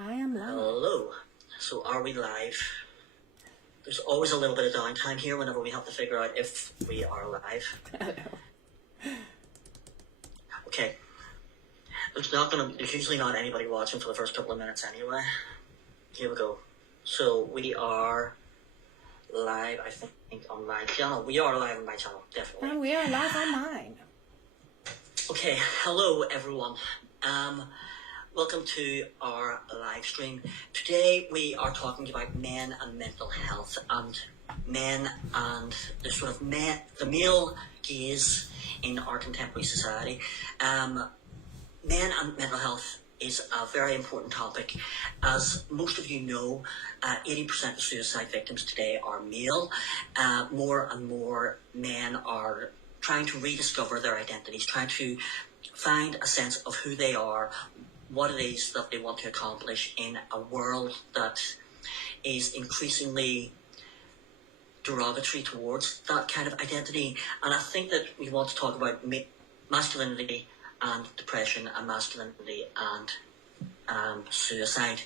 I am live. Hello. So are we live? There's always a little bit of downtime here whenever we have to figure out if we are live. Okay. There's usually not anybody watching for the first couple of minutes anyway. Here we go. So we are live, I think, on my channel. We are live on my channel, definitely. And we are live on mine. Okay, hello everyone. Welcome to our live stream. Today we are talking about men and mental health, and men and the sort of the male gaze in our contemporary society. Men and mental health is a very important topic. As most of you know, 80% of suicide victims today are male. More and more men are trying to rediscover their identities, trying to find a sense of who they are, what it is that they want to accomplish in a world that is increasingly derogatory towards that kind of identity. And I think that we want to talk about masculinity and depression, and masculinity and suicide,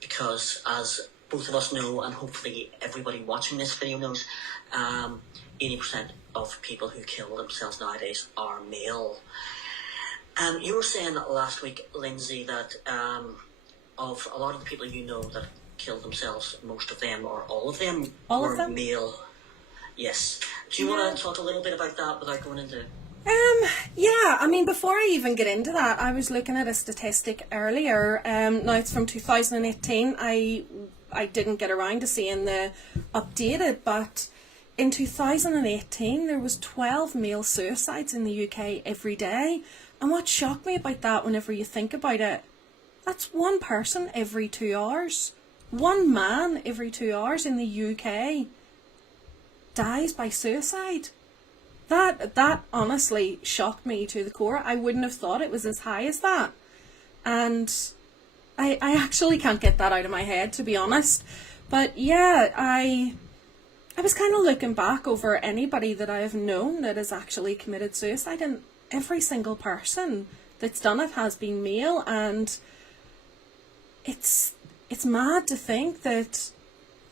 because as both of us know, and hopefully everybody watching this video knows, 80% of people who kill themselves nowadays are male. You were saying last week, Lyndsey, that of a lot of the people you know that killed themselves, most of them or all of them were male. Yes. Do you want to talk a little bit about that without going into... Yeah, I mean, before I even get into that, I was looking at a statistic earlier. Now it's from 2018. I didn't get around to seeing the updated, but in 2018 there was 12 male suicides in the UK every day. And what shocked me about that, whenever you think about it, that's one person every 2 hours. One man every 2 hours in the UK dies by suicide. That honestly shocked me to the core. I wouldn't have thought it was as high as that. And I actually can't get that out of my head, to be honest. But yeah, I was kind of looking back over anybody that I have known that has actually committed suicide, and every single person that's done it has been male. And it's mad to think that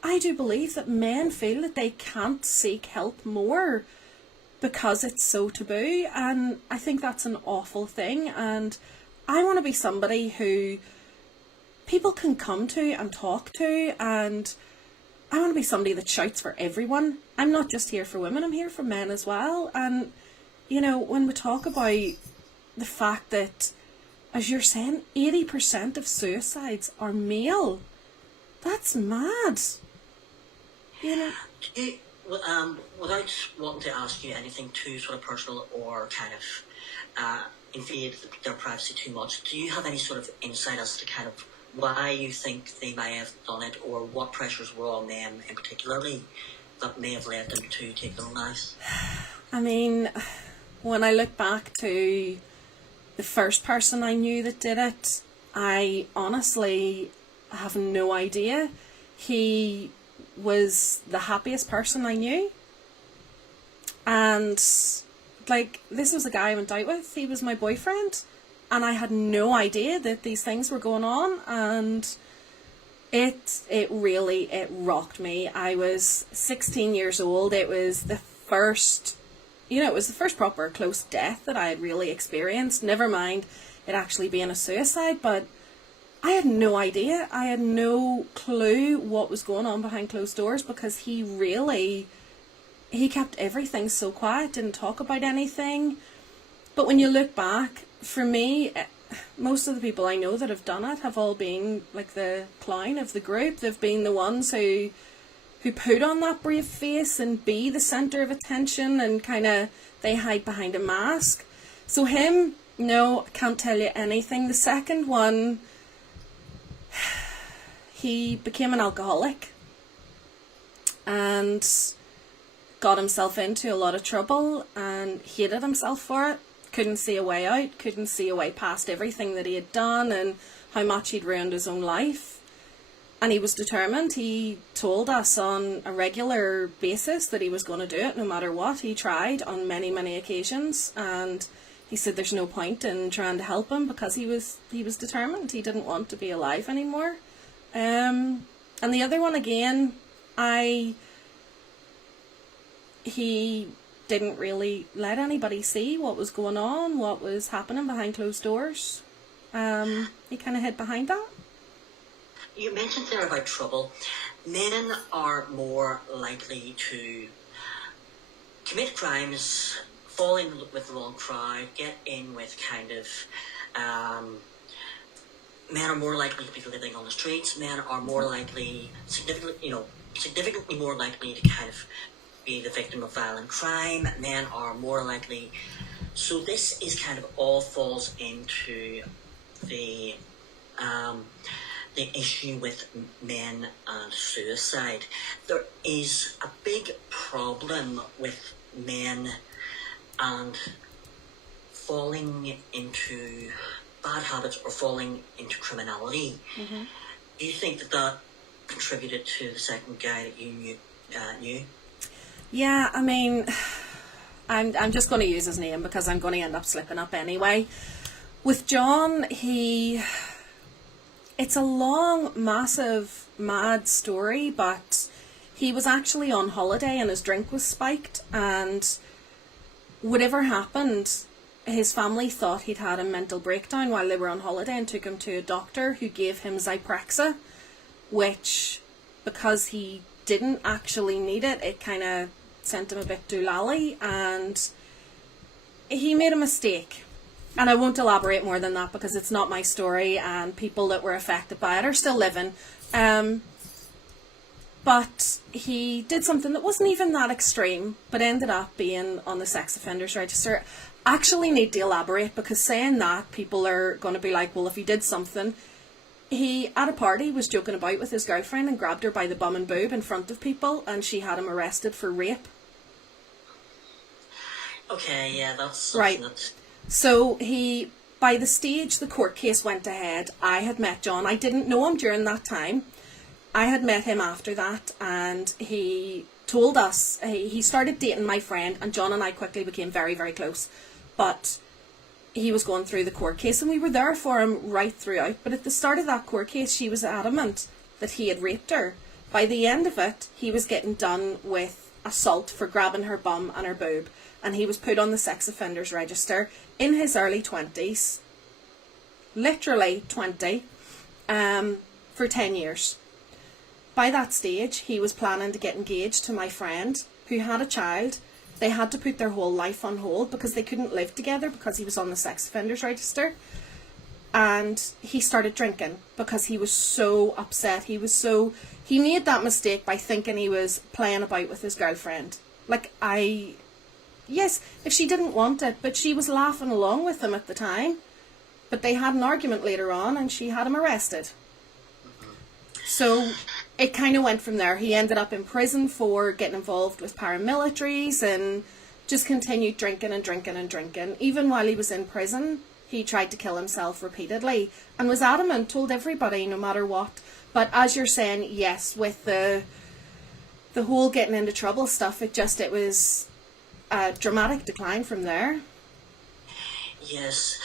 I do believe that men feel that they can't seek help more because it's so taboo, and I think that's an awful thing. And I want to be somebody who people can come to and talk to, and I want to be somebody that shouts for everyone. I'm not just here for women, I'm here for men as well. And you know, when we talk about the fact that, as you're saying, 80% of suicides are male, that's mad. You know. Without wanting to ask you anything too sort of personal or kind of invade their privacy too much, do you have any sort of insight as to kind of why you think they may have done it, or what pressures were on them in particularly that may have led them to take their own lives? I mean, when I look back to the first person I knew that did it, I honestly have no idea. He was the happiest person I knew, and like, this was a guy I went out with. He was my boyfriend, and I had no idea that these things were going on, and it really rocked me. I was 16 years old. It was the first proper close death that I had really experienced, never mind it actually being a suicide. But I had no idea. I had no clue what was going on behind closed doors, because he kept everything so quiet, didn't talk about anything. But when you look back, for me, most of the people I know that have done it have all been like the clown of the group. They've been the ones who put on that brave face and be the centre of attention, and kind of they hide behind a mask. So him, no, I can't tell you anything. The second one, he became an alcoholic and got himself into a lot of trouble and hated himself for it. Couldn't see a way out, couldn't see a way past everything that he had done and how much he'd ruined his own life. And he was determined. He told us on a regular basis that he was going to do it no matter what. He tried on many, many occasions, and he said there's no point in trying to help him because he was determined. He didn't want to be alive anymore. And the other one again, he didn't really let anybody see what was going on, what was happening behind closed doors. He kind of hid behind that. You mentioned there about trouble. Men are more likely to commit crimes, fall in with the wrong crowd, get in with kind of... men are more likely to be living on the streets. Men are more likely, significantly more likely to kind of be the victim of violent crime. Men are more likely... So this is kind of all falls into the issue with men and suicide. There is a big problem with men and falling into bad habits or falling into criminality. Mm-hmm. Do you think that contributed to the second guy that you knew? Yeah, I mean, I'm just going to use his name because I'm going to end up slipping up anyway. With John, it's a long, massive, mad story, but he was actually on holiday and his drink was spiked, and whatever happened, his family thought he'd had a mental breakdown while they were on holiday and took him to a doctor who gave him Zyprexa, which, because he didn't actually need it, it kind of sent him a bit doolally, and he made a mistake. And I won't elaborate more than that because it's not my story, and people that were affected by it are still living. But he did something that wasn't even that extreme, but ended up being on the sex offenders register. Actually need to elaborate, because saying that, people are going to be like, well, if he did something. He, at a party, was joking about with his girlfriend and grabbed her by the bum and boob in front of people, and she had him arrested for rape. Okay, yeah, that's right. That's... So he, by the stage the court case went ahead, I had met John. I didn't know him during that time. I had met him after that, and he told us, he started dating my friend, and John and I quickly became very, very close. But he was going through the court case, and we were there for him right throughout. But at the start of that court case, she was adamant that he had raped her. By the end of it, he was getting done with assault for grabbing her bum and her boob, and he was put on the sex offenders register in his early 20s, literally 20, for 10 years. By that stage, he was planning to get engaged to my friend, who had a child. They had to put their whole life on hold because they couldn't live together because he was on the sex offenders register. And he started drinking because he was so upset. He made that mistake by thinking he was playing about with his girlfriend. Yes, if she didn't want it, but she was laughing along with him at the time. But they had an argument later on, and she had him arrested. So it kind of went from there. He ended up in prison for getting involved with paramilitaries and just continued drinking and drinking and drinking. Even while he was in prison, he tried to kill himself repeatedly and was adamant, told everybody no matter what. But as you're saying, yes, with the whole getting into trouble stuff, it was a dramatic decline from there. Yes.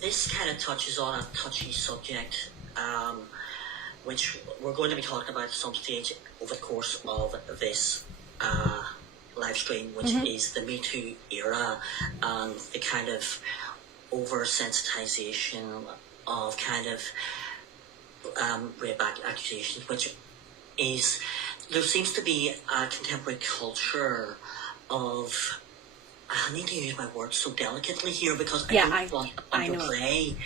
This kind of touches on a touchy subject, which we're going to be talking about at some stage over the course of this live stream, which is the Me Too era and the kind of oversensitization of kind of rape accusations, which is, there seems to be a contemporary culture of, I need to use my words so delicately here because I don't want to underplay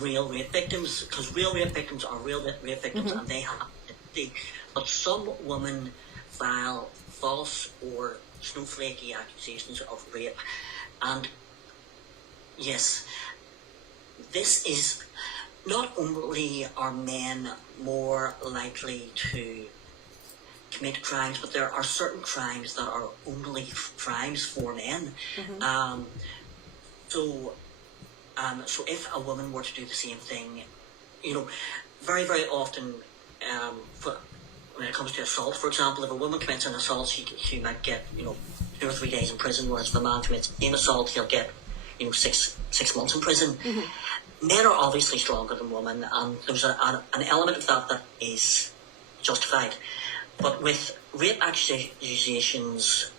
real rape victims, because real rape victims are real rape victims and they have empathy. But some women file false or snowflakey accusations of rape, and yes, this is, not only are men more likely to commit crimes, but there are certain crimes that are only crimes for men. So if a woman were to do the same thing, very, very often, when it comes to assault, for example, if a woman commits an assault, she might get, 2 or 3 days in prison, whereas if a man commits an assault, he'll get, 6 months in prison. Men are obviously stronger than women, and there's an element of that is justified. But with rape accusations,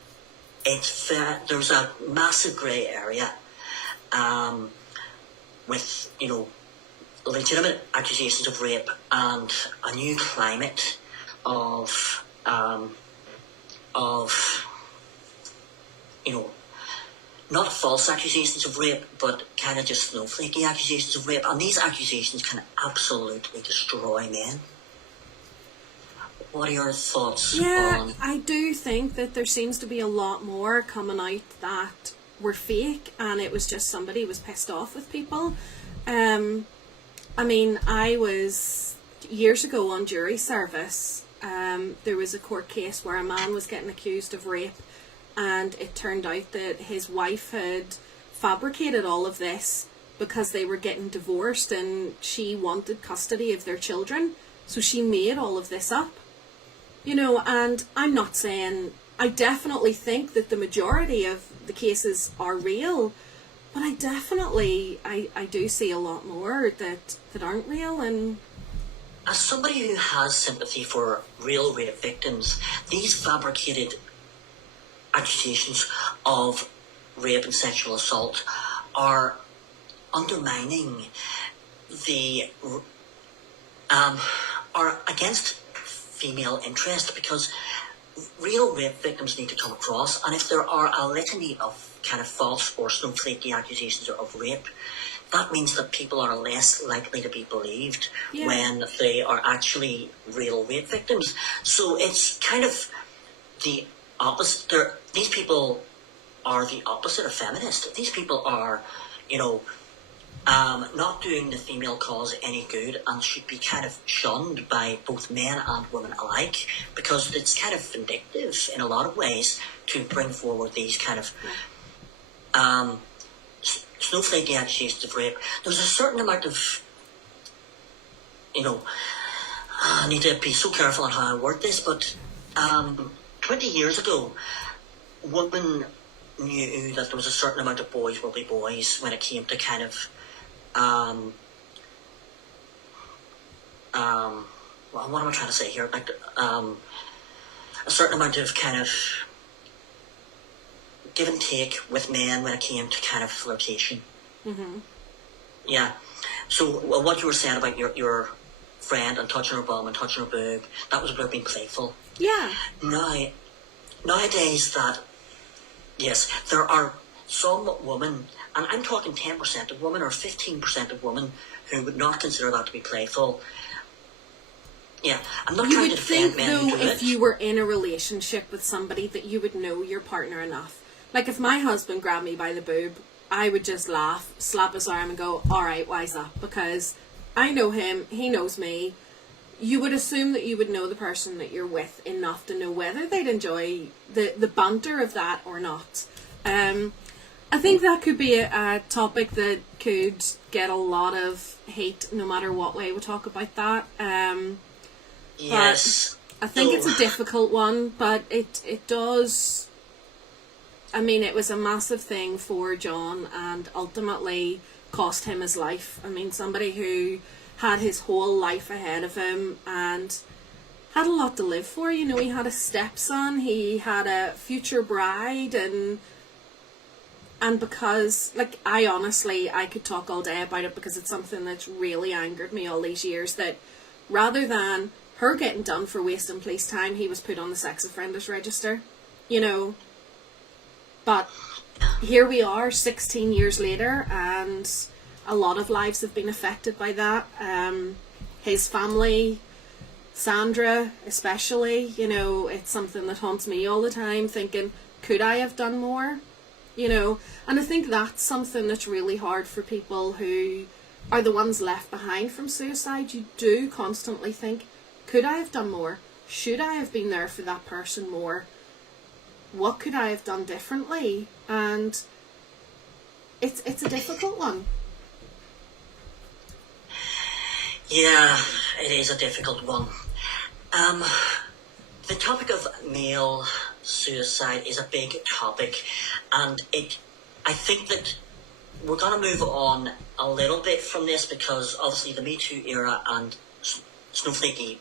there's a massive grey area with, legitimate accusations of rape and a new climate of not false accusations of rape, but kind of just snowflakey accusations of rape. And these accusations can absolutely destroy men. What are your thoughts on... I do think that there seems to be a lot more coming out that were fake, and it was just somebody was pissed off with people. I was, years ago on jury service, there was a court case where a man was getting accused of rape, and it turned out that his wife had fabricated all of this because they were getting divorced and she wanted custody of their children, so she made all of this up. And I'm not saying, I definitely think that the majority of the cases are real, but I do see a lot more that aren't real. And as somebody who has sympathy for real rape victims, these fabricated accusations of rape and sexual assault are undermining are against female interest, because real rape victims need to come across, and if there are a litany of kind of false or snowflakey accusations of rape, that means that people are less likely to be believed when they are actually real rape victims. So it's kind of the opposite. These people are the opposite of feminist. These people are, not doing the female cause any good, and should be kind of shunned by both men and women alike, because it's kind of vindictive in a lot of ways to bring forward these kind of snowflakey accusations of rape. There's a certain amount of, I need to be so careful on how I word this, but 20 years ago, women knew that there was a certain amount of boys will be boys when it came to kind of what am I trying to say here? Like a certain amount of kind of give and take with men when it came to kind of flirtation. Yeah. So what you were saying about your friend and touching her bum and touching her boob, that was about being playful. Yeah. Nowadays yes, there are some women, and I'm talking 10% of women or 15% of women, who would not consider that to be playful. Yeah, I'm not trying to defend men who do it. You would think, though, if you were in a relationship with somebody, that you would know your partner enough. Like, if my husband grabbed me by the boob, I would just laugh, slap his arm and go, alright, why's that? Because I know him, he knows me. You would assume that you would know the person that you're with enough to know whether they'd enjoy the banter of that or not. I think that could be a topic that could get a lot of hate no matter what way we talk about that. Yes. But I think it's a difficult one, but it does... I mean, it was a massive thing for John and ultimately cost him his life. I mean, somebody who had his whole life ahead of him and had a lot to live for. He had a stepson, he had a future bride, and because, like, I could talk all day about it, because it's something that's really angered me all these years, that rather than her getting done for wasting police time, he was put on the sex offenders register, But here we are 16 years later, and a lot of lives have been affected by that. His family, Sandra especially, it's something that haunts me all the time, thinking, could I have done more? And I think that's something that's really hard for people who are the ones left behind from suicide. You do constantly think, could I have done more? Should I have been there for that person more? What could I have done differently? And it's a difficult one. Yeah, it is a difficult one. The topic of male suicide is a big topic, and I think that we're going to move on a little bit from this because obviously the Me Too era and snowflakey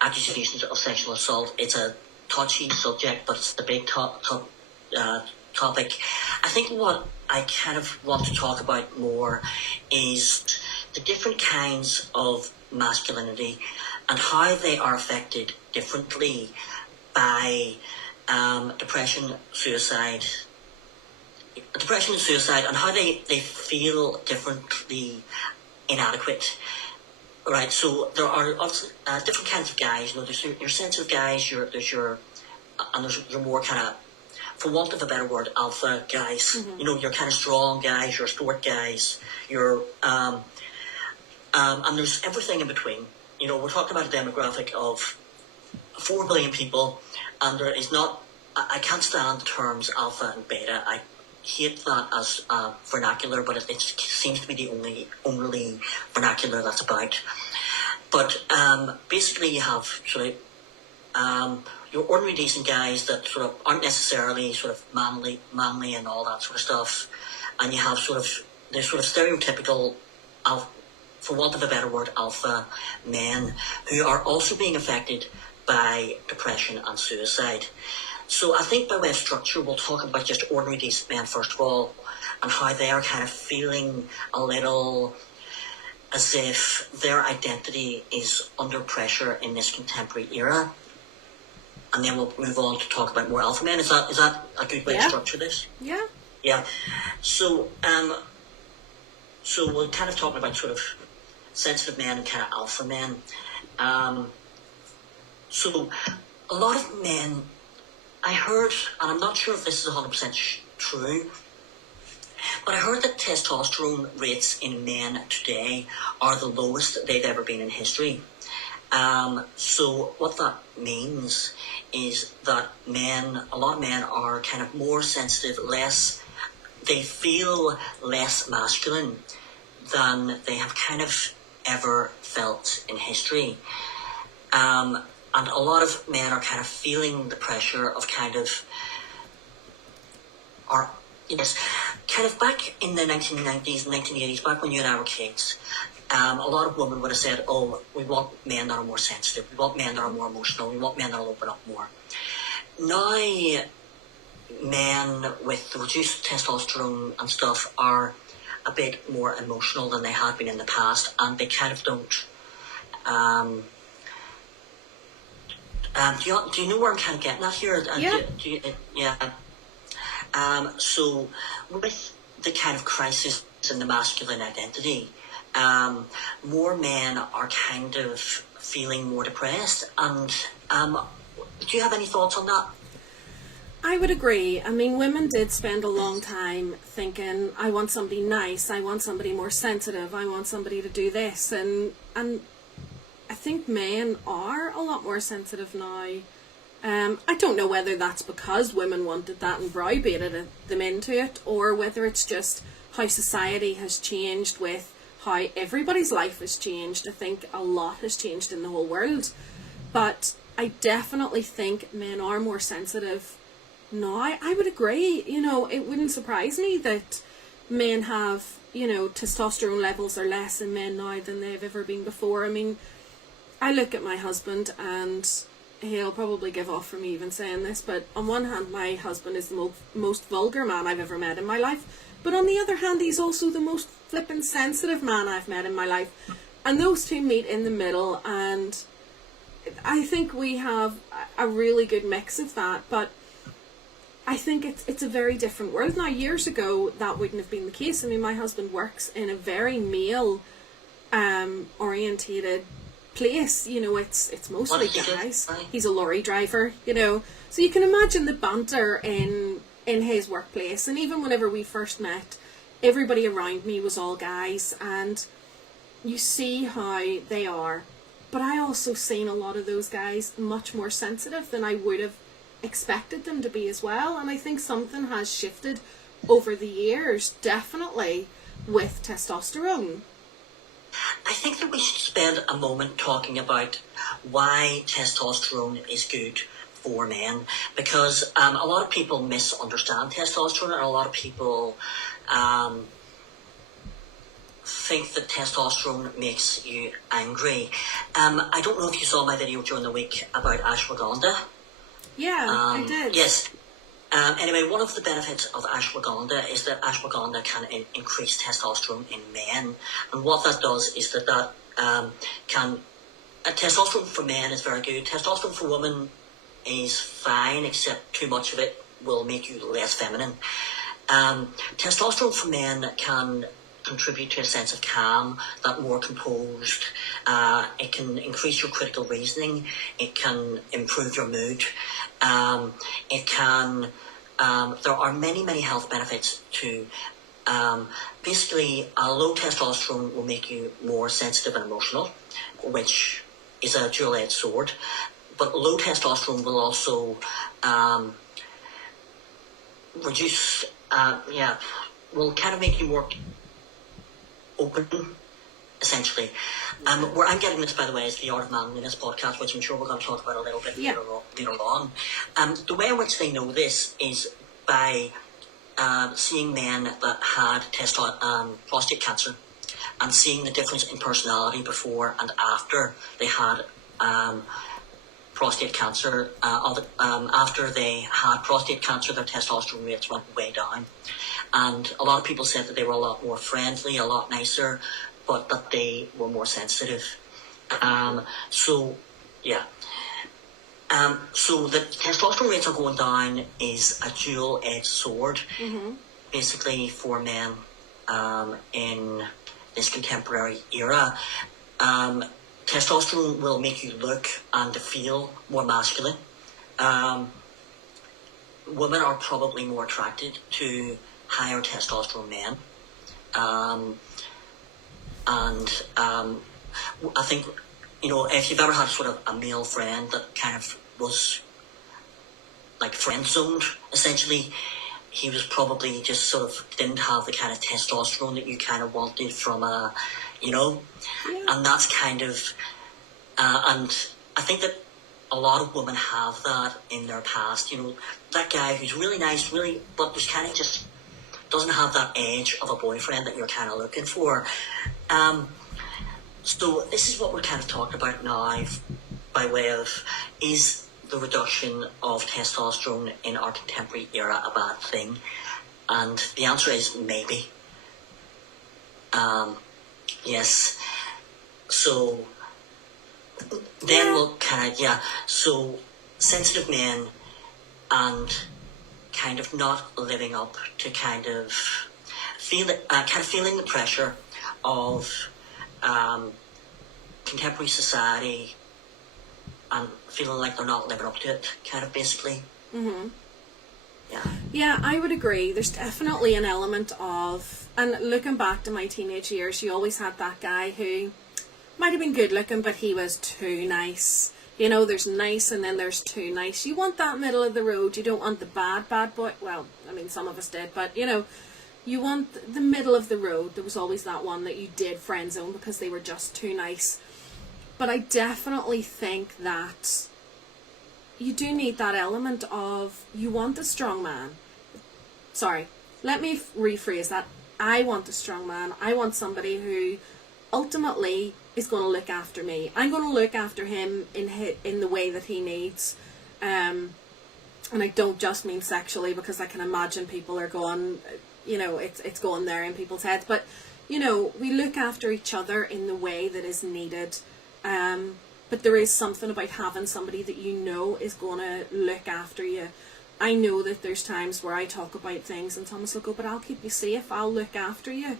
accusations of sexual assault, it's a touchy subject, but it's the big topic. I think what I kind of want to talk about more is the different kinds of masculinity and how they are affected differently by depression and suicide, and how they feel differently inadequate. Right, so there are different kinds of guys. You know, there's your sensitive guys. There's your more kind of, for want of a better word, alpha guys. Mm-hmm. You know, you're kind of strong guys. You're sport guys. You're and there's everything in between. You know, we're talking about a demographic of 4 billion people, and there is not. I can't stand the terms alpha and beta. I hate that as vernacular, but it seems to be the only vernacular that's about. But basically, you have sort of your ordinary decent guys that sort of aren't necessarily sort of manly and all that sort of stuff, and you have sort of stereotypical, for want of a better word, alpha men who are also being affected by depression and suicide. So I think by way of structure, we'll talk about just ordinary decent men first of all, and how they are kind of feeling a little as if their identity is under pressure in this contemporary era. And then we'll move on to talk about more alpha men. Is that a good way to structure this? Yeah. Yeah. So we're kind of talking about sort of sensitive men and kind of alpha men. So a lot of men, I heard, and I'm not sure if this is 100% true, but I heard that testosterone rates in men today are the lowest they've ever been in history. So what that means is that a lot of men are kind of more sensitive, they feel less masculine than they have kind of ever felt in history. And a lot of men are kind of feeling the pressure of kind of back in the 1990s and 1980s, back when you and I were kids, a lot of women would have said, oh, we want men that are more sensitive, we want men that are more emotional, we want men that will open up more. Now, men with the reduced testosterone and stuff are a bit more emotional than they had been in the past, and they kind of don't... do you know where I'm kind of getting at here? Yeah. So with the kind of crisis in the masculine identity, more men are kind of feeling more depressed. And do you have any thoughts on that? I would agree. I mean, women did spend a long time thinking, I want somebody nice, I want somebody more sensitive, I want somebody to do this. And I think men are a lot more sensitive now. I don't know whether that's because women wanted that and browbeated them into it, or whether it's just how society has changed with how everybody's life has changed. I think a lot has changed in the whole world. But I definitely think men are more sensitive now. I would agree. You know, it wouldn't surprise me that men have, you know, testosterone levels are less in men now than they've ever been before. I mean, I look at my husband, and he'll probably give off for me even saying this, but on one hand, my husband is the most vulgar man I've ever met in my life, but on the other hand, he's also the most flippin' sensitive man I've met in my life, and those two meet in the middle, and I think we have a really good mix of that. But I think it's a very different world now. Years ago, that wouldn't have been the case. I mean, my husband works in a very male orientated place. You know, it's mostly guys. He's a lorry driver, you know, so you can imagine the banter in his workplace. And even whenever we first met, everybody around me was all guys, and you see how they are. But I also seen a lot of those guys much more sensitive than I would have expected them to be as well. And I think something has shifted over the years, definitely, with testosterone. I think that we should spend a moment talking about why testosterone is good for men, because a lot of people misunderstand testosterone, and a lot of people think that testosterone makes you angry. I don't know if you saw my video during the week about ashwagandha. Yeah, I did. Yes. Anyway, one of the benefits of ashwagandha is that ashwagandha can increase testosterone in men. And what that does is that testosterone for men is very good. Testosterone for women is fine, except too much of it will make you less feminine. Testosterone for men can contribute to a sense of calm, that more composed. It can increase your critical reasoning. It can improve your mood. It can. There are many health benefits to. Basically, a low testosterone will make you more sensitive and emotional, which is a dual-edged sword. But low testosterone will also reduce. Will kind of make you more open, essentially. Where I'm getting this, by the way, is the Art of Manliness podcast, which I'm sure we're going to talk about a little bit later on. The way in which they know this is by seeing men that had prostate cancer and seeing the difference in personality before and after they had prostate cancer. After they had prostate cancer, their testosterone rates went way down. And a lot of people said that they were a lot more friendly, a lot nicer, but that they were more sensitive. So the testosterone rates are going down is a dual-edged sword, basically, for men in this contemporary era. Testosterone will make you look and feel more masculine. Women are probably more attracted to higher testosterone men. I think, if you've ever had sort of a male friend that kind of was like friend zoned, essentially, he was probably just sort of didn't have the kind of testosterone that you kind of wanted from and that's kind of, and I think that a lot of women have that in their past, that guy who's really nice, but was kind of just doesn't have that edge of a boyfriend that you're kind of looking for. So this is what we're kind of talking about now, by way of, is the reduction of testosterone in our contemporary era a bad thing? And the answer is maybe. Yes. So then we'll so sensitive men and kind of not living up to kind of feeling the pressure of contemporary society and feeling like they're not living up to it, kind of basically. Yeah, I would agree. There's definitely an element of, and looking back to my teenage years, you always had that guy who might have been good looking, but he was too nice. There's nice and then there's too nice. You want that middle of the road. You don't want the bad boy. Well, I mean, some of us did, but you want the middle of the road. There was always that one that you did friend zone because they were just too nice. But I definitely think that you do need that element of, you want a strong man. Sorry, let me rephrase that. I want a strong man. I want somebody who ultimately is going to look after me. I'm going to look after him in the way that he needs. And I don't just mean sexually, because I can imagine people are going, it's going there in people's heads. But, we look after each other in the way that is needed. But there is something about having somebody that is going to look after you. I know that there's times where I talk about things and Thomas will go, but I'll keep you safe, I'll look after you.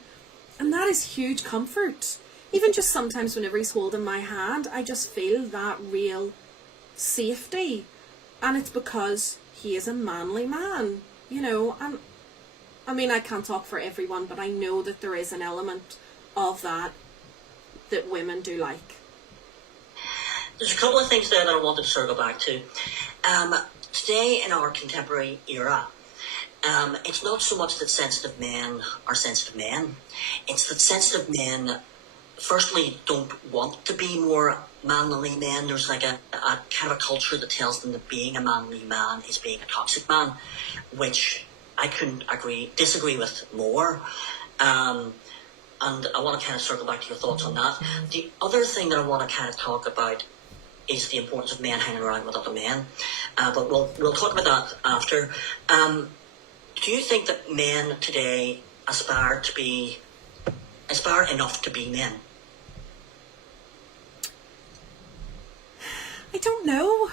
And that is huge comfort. Even just sometimes whenever he's holding my hand, I just feel that real safety. And it's because he is a manly man, and I mean, I can't talk for everyone, but I know that there is an element of that women do like. There's a couple of things there that I wanted to circle back to. Today in our contemporary era, it's not so much that sensitive men are sensitive men. It's that sensitive men firstly don't want to be more manly men. There's like a kind of a culture that tells them that being a manly man is being a toxic man, which I couldn't disagree with more. And I want to kind of circle back to your thoughts on that. The other thing that I want to kind of talk about is the importance of men hanging around with other men. But we'll talk about that after. Do you think that men today aspire enough to be men? I don't know.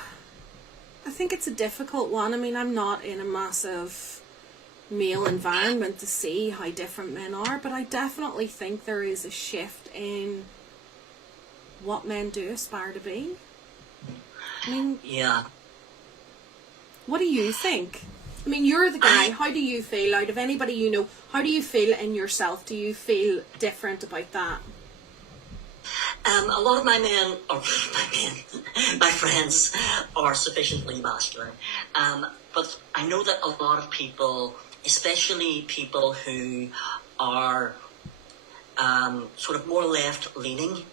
I think it's a difficult one. I mean, I'm not in a massive male environment to see how different men are, but I definitely think there is a shift in what men do aspire to be. I mean, yeah. What do you think? I mean, you're the guy. How do you feel? Out of anybody you know, how do you feel in yourself? Do you feel different about that? A lot of my friends are sufficiently masculine. But I know that a lot of people, especially people who are sort of more left-leaning,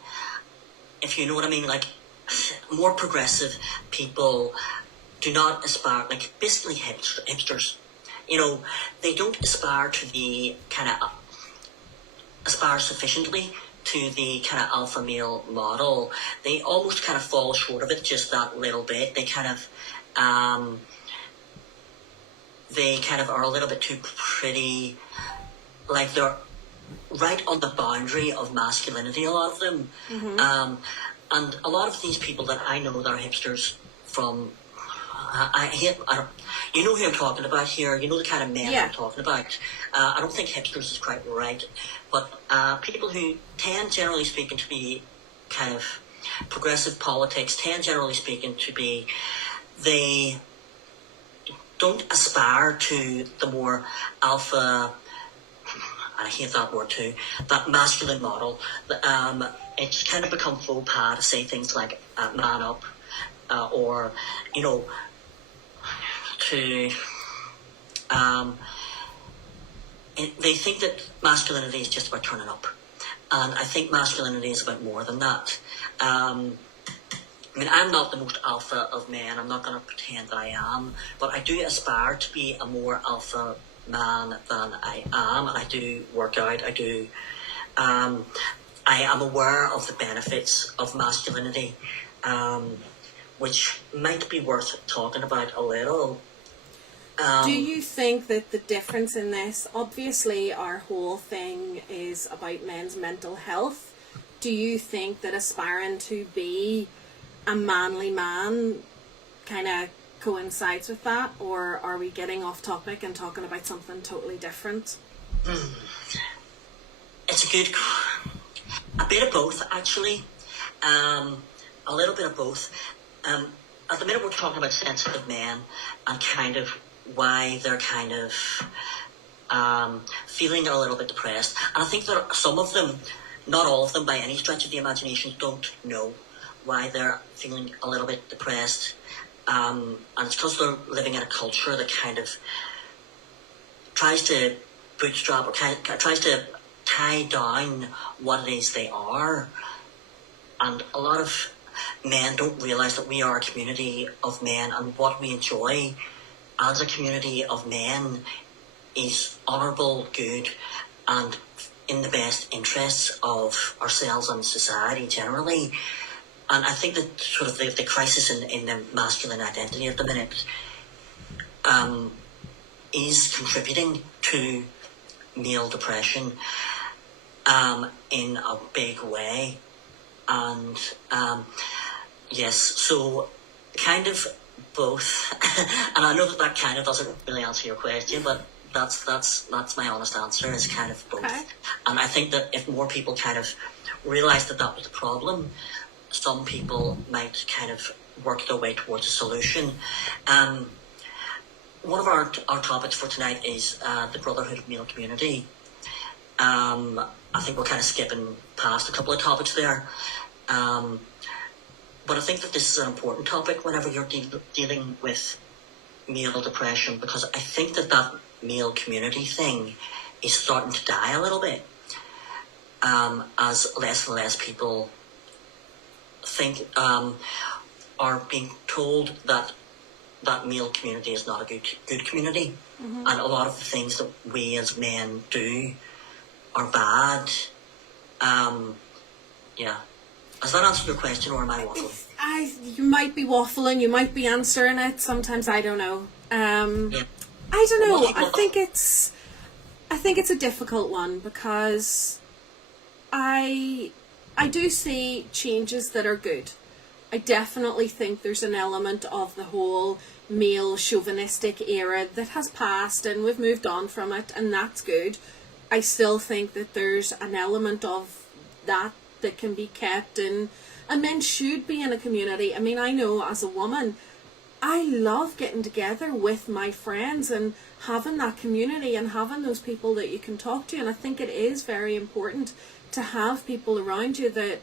if you know what I mean, like more progressive people do not aspire, like basically hipsters. You know, they don't aspire to the kind of, aspire sufficiently to the kind of alpha male model. They almost kind of fall short of it just that little bit. They kind of are a little bit too pretty, like they're right on the boundary of masculinity, a lot of them. Mm-hmm. And a lot of these people that I know that are hipsters from, you know who I'm talking about here, you know the kind of men I'm talking about. I don't think hipsters is quite right, but people who tend, generally speaking, to be kind of progressive politics, tend, generally speaking, to be, they don't aspire to the more alpha, and I hate that word too, that masculine model. It's kind of become faux pas to say things like man up, or, you know, to, they think that masculinity is just about turning up. And I think masculinity is about more than that. I mean, I'm not the most alpha of men. I'm not going to pretend that I am. But I do aspire to be a more alpha man than I am. And I do work out. I do. I am aware of the benefits of masculinity, which might be worth talking about a little. Do you think that the difference in this, obviously our whole thing is about men's mental health, do you think that aspiring to be a manly man kind of coincides with that, or are we getting off topic and talking about something totally different? It's a bit of both, actually. A little bit of both. At the minute we're talking about sensitive men and kind of why they're kind of feeling a little bit depressed. And I think that some of them, not all of them by any stretch of the imagination, don't know why they're feeling a little bit depressed. And it's because they're living in a culture that kind of tries to bootstrap or tries to tie down what it is they are. And a lot of men don't realise that we are a community of men, and what we enjoy as a community of men is honourable, good, and in the best interests of ourselves and society generally. And I think that sort of the crisis in the masculine identity at the minute is contributing to male depression in a big way. And yes, so kind of both. And I know that kind of doesn't really answer your question, but that's my honest answer, is kind of both. Okay. And I think that if more people kind of realised that was the problem, some people might kind of work their way towards a solution. One of our topics for tonight is the brotherhood of male community. I think we're kind of skipping past a couple of topics there. But I think that this is an important topic whenever you're dealing with male depression, because I think that male community thing is starting to die a little bit. as less and less people think, are being told that male community is not a good community, and a lot of the things that we as men do are bad. Yeah. Has that answered your question, or am I waffling? You might be waffling, you might be answering it. Sometimes I don't know. Yeah. I don't know. I think it's a difficult one, because I do see changes that are good. I definitely think there's an element of the whole male chauvinistic era that has passed, and we've moved on from it, and that's good. I still think that there's an element of that can be kept, and men should be in a community. I mean, I know as a woman, I love getting together with my friends and having that community and having those people that you can talk to, and I think it is very important to have people around you that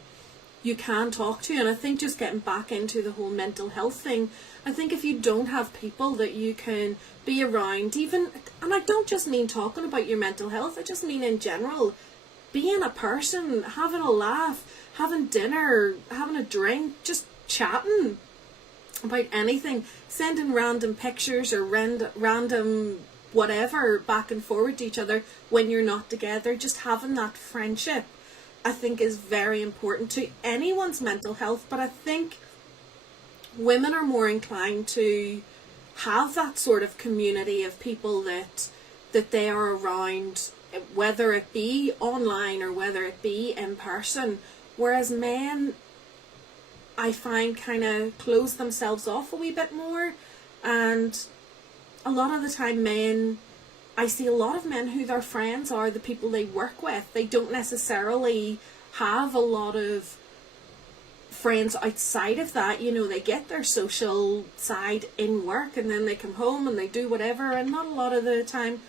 you can talk to. And I think just getting back into the whole mental health thing, I think if you don't have people that you can be around, even, and I don't just mean talking about your mental health, I just mean in general, being a person, having a laugh, having dinner, having a drink, just chatting about anything, sending random pictures or random whatever back and forward to each other when you're not together, just having that friendship, I think is very important to anyone's mental health. But I think women are more inclined to have that sort of community of people that they are around, whether it be online or whether it be in person, whereas men, I find, kind of close themselves off a wee bit more. And a lot of the time men, I see a lot of men who their friends are the people they work with. They don't necessarily have a lot of friends outside of that. You know, they get their social side in work, and then they come home and they do whatever, and not a lot of the time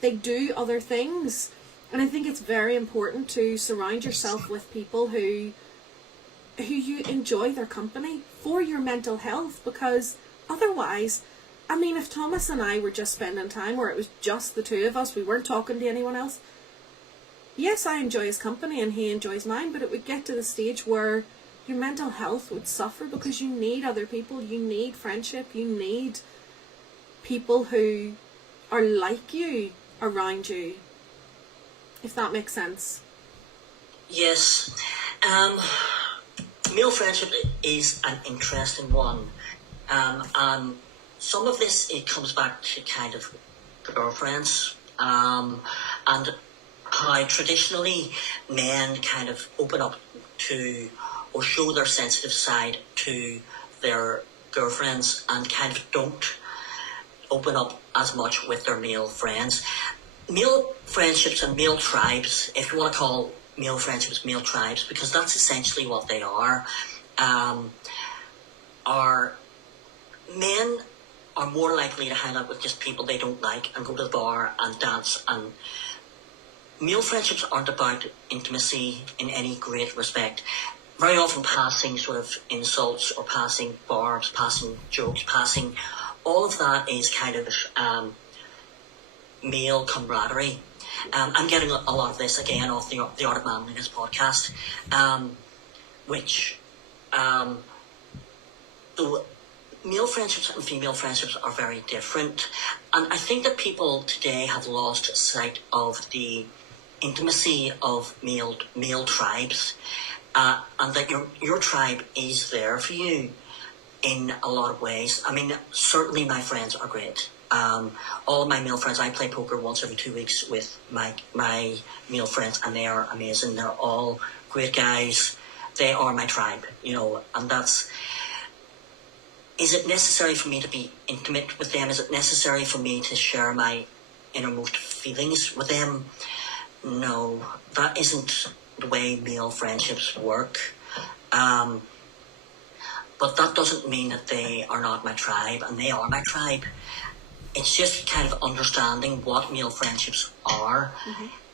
they do other things. And I think it's very important to surround yourself with people who you enjoy their company for your mental health, because otherwise, I mean, if Thomas and I were just spending time where it was just the two of us, we weren't talking to anyone else, yes, I enjoy his company and he enjoys mine, but it would get to the stage where your mental health would suffer, because you need other people, you need friendship, you need people who are like you around you, if that makes sense. Yes. Male friendship is an interesting one. And some of this, it comes back to kind of girlfriends, and how traditionally men kind of open up to, or show their sensitive side to their girlfriends, and kind of don't open up as much with their male friends. Male friendships and male tribes, if you want to call male friendships male tribes, because that's essentially what they are men are more likely to hang out with just people they don't like and go to the bar and dance. And male friendships aren't about intimacy in any great respect. Very often passing sort of insults, or passing barbs, passing jokes, passing, all of that is kind of male camaraderie. I'm getting a lot of this again off the Art of Manliness podcast, which the male friendships and female friendships are very different, and I think that people today have lost sight of the intimacy of male tribes, and that your tribe is there for you in a lot of ways. I mean, certainly my friends are great. All of my male friends, I play poker once every 2 weeks with my male friends, and they are amazing. They're all great guys. They are my tribe, you know, and that's... Is it necessary for me to be intimate with them? Is it necessary for me to share my innermost feelings with them? No, that isn't the way male friendships work. But that doesn't mean that they are not my tribe, and they are my tribe. It's just kind of understanding what male friendships are,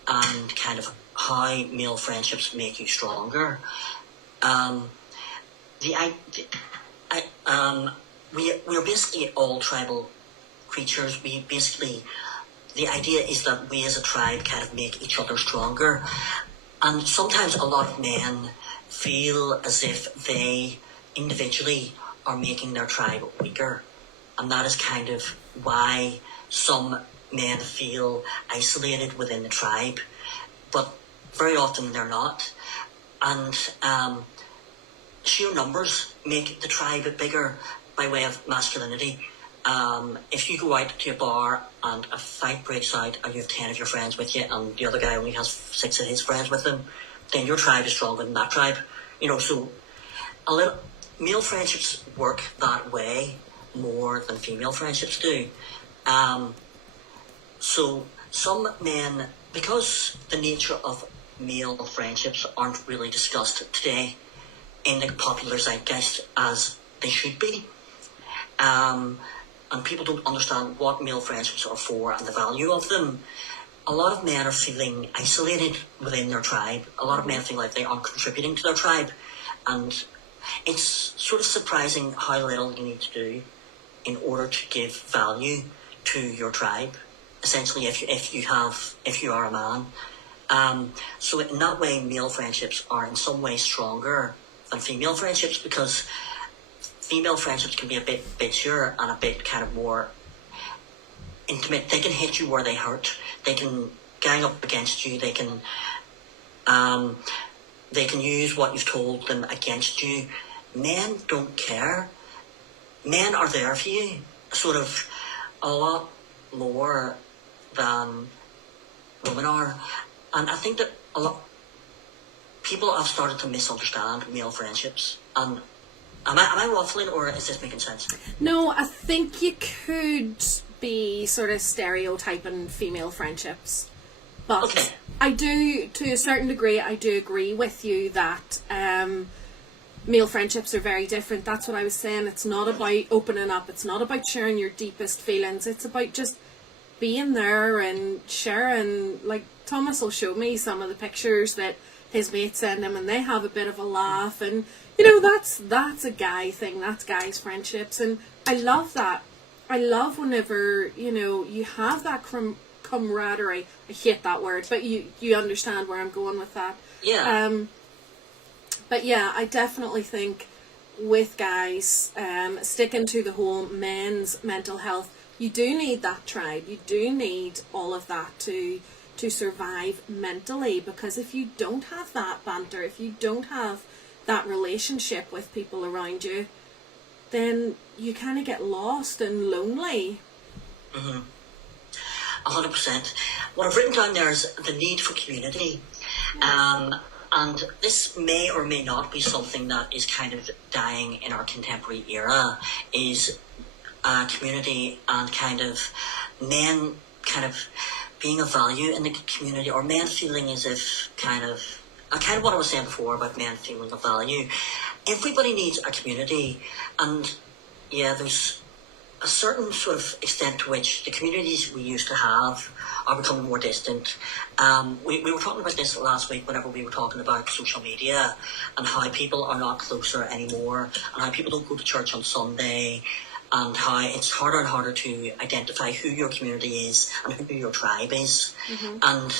and kind of how male friendships make you stronger. We're basically all tribal creatures. The idea is that we as a tribe kind of make each other stronger. And sometimes a lot of men feel as if they individually are making their tribe weaker. And that is kind of why some men feel isolated within the tribe. But very often they're not. And sheer numbers make the tribe bigger by way of masculinity. If you go out to a bar and a fight breaks out and you have 10 of your friends with you and the other guy only has 6 of his friends with him, then your tribe is stronger than that tribe. So male friendships work that way more than female friendships do. So some men, because the nature of male friendships aren't really discussed today in the popular zeitgeist as they should be, and people don't understand what male friendships are for and the value of them, a lot of men are feeling isolated within their tribe. A lot of men feel like they aren't contributing to their tribe, and it's sort of surprising how little you need to do in order to give value to your tribe. Essentially, if you are a man, so in that way, male friendships are in some ways stronger than female friendships, because female friendships can be a bit bitchier and a bit kind of more intimate. They can hit you where they hurt. They can gang up against you. They can use what you've told them against you. Men don't care. Men are there for you, sort of a lot more than women are. And I think that a lot people have started to misunderstand male friendships. And am I waffling, or is this making sense? No, I think you could be sort of stereotyping female friendships, but okay. I do, to a certain degree, I do agree with you that male friendships are very different. That's what I was saying. It's not about opening up. It's not about sharing your deepest feelings. It's about just being there and sharing. Like, Thomas will show me some of the pictures that his mates send him, and they have a bit of a laugh, and that's a guy thing. That's guys' friendships, and I love that. I love whenever you have that camaraderie. I hate that word, but you understand where I'm going with that. Yeah. But yeah, I definitely think with guys, sticking to the whole men's mental health, you do need that tribe. You do need all of that to survive mentally, because if you don't have that banter, if you don't have that relationship with people around you, then you kind of get lost and lonely. 100%. What I've written down there is the need for community. And this may or may not be something that is kind of dying in our contemporary era, is community and kind of men kind of being of value in the community, or men feeling as if kind of what I was saying before about men feeling of value. Everybody needs a community, and yeah, there's a certain sort of extent to which the communities we used to have are becoming more distant. We were talking about this last week whenever we were talking about social media and how people are not closer anymore, and how people don't go to church on Sunday, and how it's harder and harder to identify who your community is and who your tribe is. And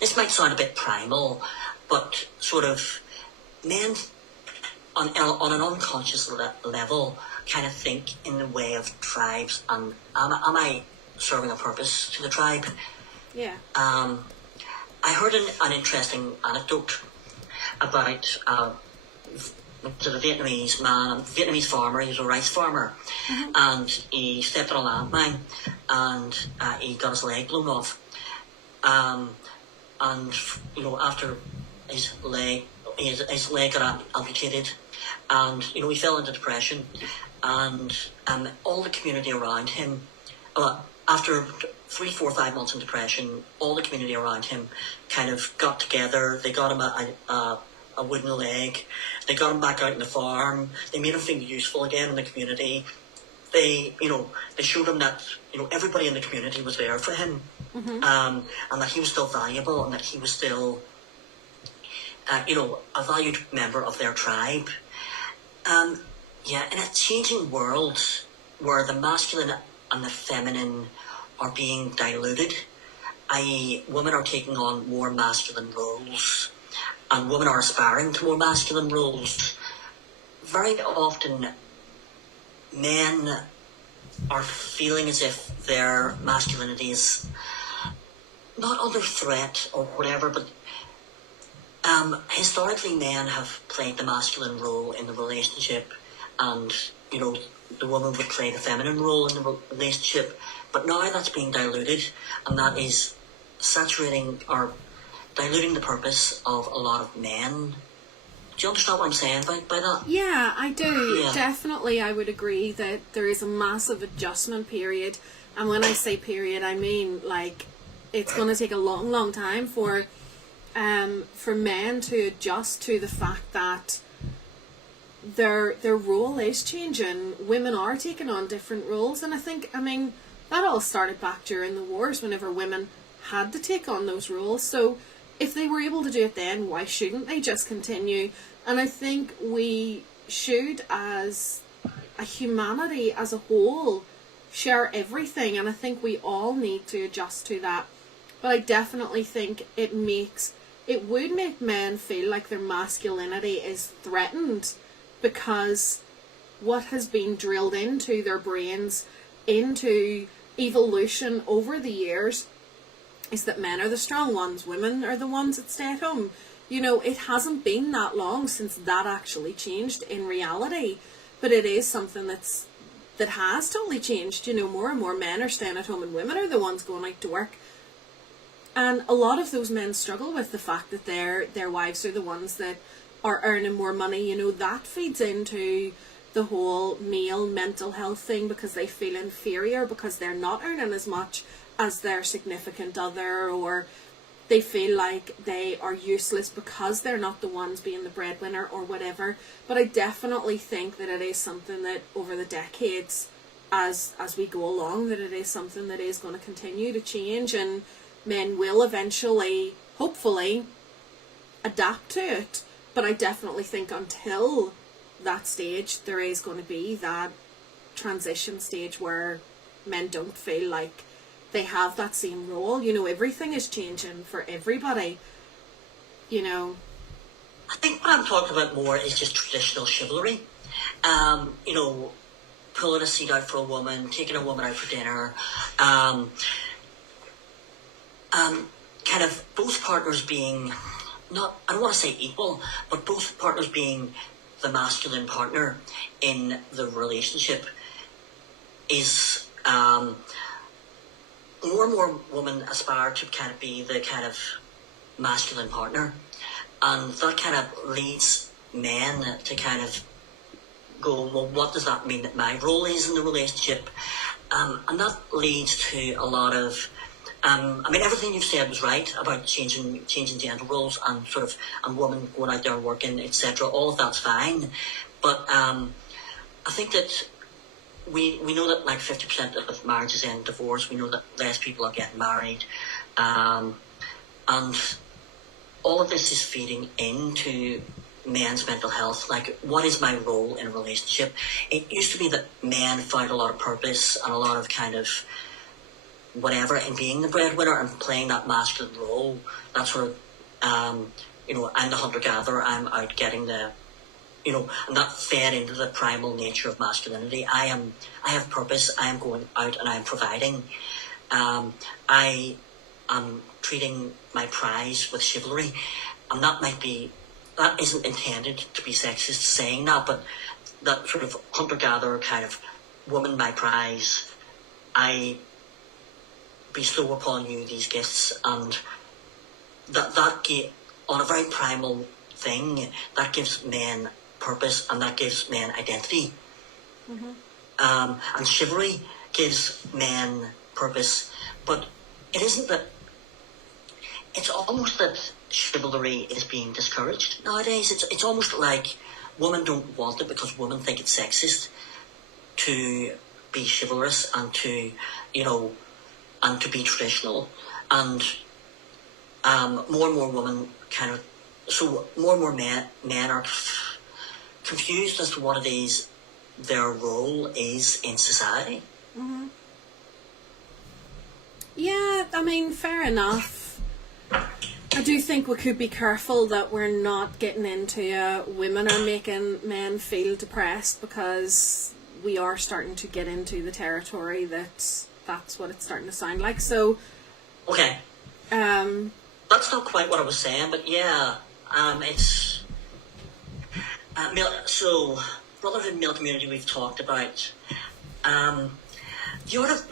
this might sound a bit primal, but sort of men on an unconscious level kind of think in the way of tribes, and am I serving a purpose to the tribe? Yeah. I heard an interesting anecdote about a Vietnamese farmer. He was a rice farmer, and he stepped on a landmine, and he got his leg blown off. And after his leg got amputated, and he fell into depression, and all the community around him, after 3, 4, 5 months in depression, all the community around him kind of got together. They got him a wooden leg. They got him back out in the farm. They made him feel useful again in the community. They showed him that everybody in the community was there for him, and that he was still valuable, and that he was still a valued member of their tribe. In a changing world where the masculine and the feminine are being diluted, i.e. women are taking on more masculine roles and women are aspiring to more masculine roles, very often men are feeling as if their masculinity is not under threat or whatever, but historically men have played the masculine role in the relationship, and the woman would play the feminine role in the relationship, but now that's being diluted, and that is saturating or diluting the purpose of a lot of men. Do you understand what I'm saying by that? Yeah, I do. Yeah. Definitely, I would agree that there is a massive adjustment period. And when I say period, I mean, like, it's going to take a long, long time for men to adjust to the fact that their role is changing. Women are taking on different roles. And I mean, that all started back during the wars, whenever women had to take on those roles. So if they were able to do it then, why shouldn't they just continue? And I think we should, as a humanity as a whole, share everything. And I think we all need to adjust to that. But I definitely think it would make men feel like their masculinity is threatened, because what has been drilled into their brains, into evolution over the years, is that men are the strong ones, women are the ones that stay at home. It hasn't been that long since that actually changed in reality, but it is something that has totally changed. More and more men are staying at home and women are the ones going out to work. And a lot of those men struggle with the fact that their wives are the ones that are earning more money. That feeds into the whole male mental health thing, because they feel inferior because they're not earning as much as their significant other, or they feel like they are useless because they're not the ones being the breadwinner or whatever. But I definitely think that it is something that over the decades, as we go along, that it is something that is going to continue to change, and men will eventually, hopefully, adapt to it. But I definitely think until that stage, there is going to be that transition stage where men don't feel like they have that same role. Everything is changing for everybody. I think what I'm talking about more is just traditional chivalry. Pulling a seat out for a woman, taking a woman out for dinner, kind of both partners being not, I don't want to say equal, but both partners being the masculine partner in the relationship is more and more women aspire to kind of be the kind of masculine partner, and that kind of leads men to kind of go, well, what does that mean that my role is in the relationship? And that leads to a lot of everything you've said was right about changing gender roles and and women going out there and working, etc. All of that's fine, but I think that we know that like 50% of marriages end in divorce. We know that less people are getting married, and all of this is feeding into men's mental health. Like, what is my role in a relationship? It used to be that men found a lot of purpose and a lot of kind of whatever in being the breadwinner and playing that masculine role. That sort of, I'm the hunter-gatherer, I'm out getting the, and that fed into the primal nature of masculinity. I have purpose, I am going out and I am providing. I am treating my prize with chivalry, and that isn't intended to be sexist saying that, but that sort of hunter-gatherer kind of woman, my prize, I bestow upon you these gifts, and that on a very primal thing, that gives men purpose and that gives men identity. Mm-hmm. And chivalry gives men purpose, but it isn't that. It's almost that chivalry is being discouraged nowadays. It's almost like women don't want it because women think it's sexist to be chivalrous and to and to be traditional, and more and more women more and more men are confused as to what it is their role is in society. Mm-hmm. Yeah, I mean, fair enough. I do think we could be careful that we're not getting into women are making men feel depressed, because we are starting to get into the territory that's what it's starting to sound like. So, okay. That's not quite what I was saying, but yeah, it's so brotherhood, male community. We've talked about the Art of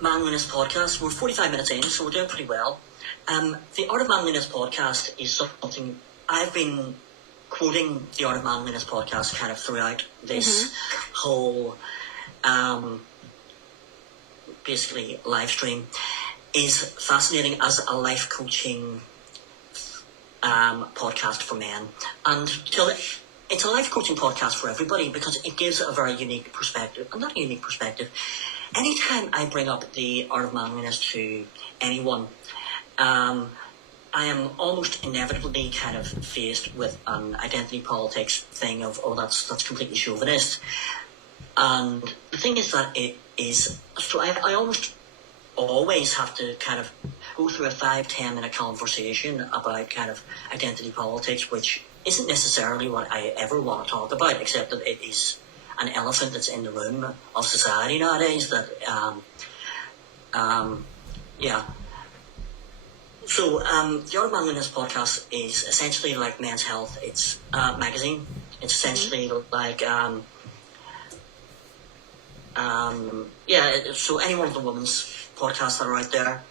Manliness Podcast. We're 45 minutes in, so we're doing pretty well. The Art of Manliness Podcast is something I've been quoting the Art of Manliness Podcast kind of throughout this whole basically live stream. Is fascinating as a life coaching podcast for men, and it's a life coaching podcast for everybody because it gives a very unique perspective, and not a unique perspective. Anytime I bring up the Art of Manliness to anyone, I am almost inevitably kind of faced with an identity politics thing of, oh, that's completely chauvinist. And the thing is that it is, so I almost always have to kind of go through a 5-10 minute conversation about kind of identity politics, which isn't necessarily what I ever want to talk about, except that it is an elephant that's in the room of society nowadays. That yeah. So the Art of Manliness Podcast is essentially like Men's Health. It's a magazine. It's essentially like so any one of the women's podcasts that are out there,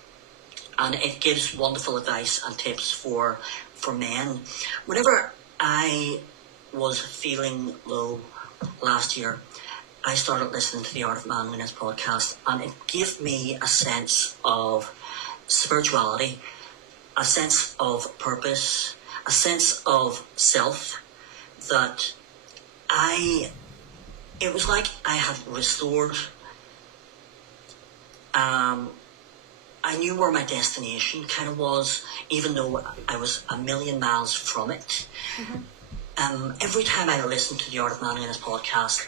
and it gives wonderful advice and tips for men. Whenever I was feeling low last year, I started listening to the Art of Manliness Podcast, and it gave me a sense of spirituality, a sense of purpose, a sense of self, that it was like I had restored. I knew where my destination kind of was, even though I was a million miles from it. Every time I listened to the Art of Manliness Podcast,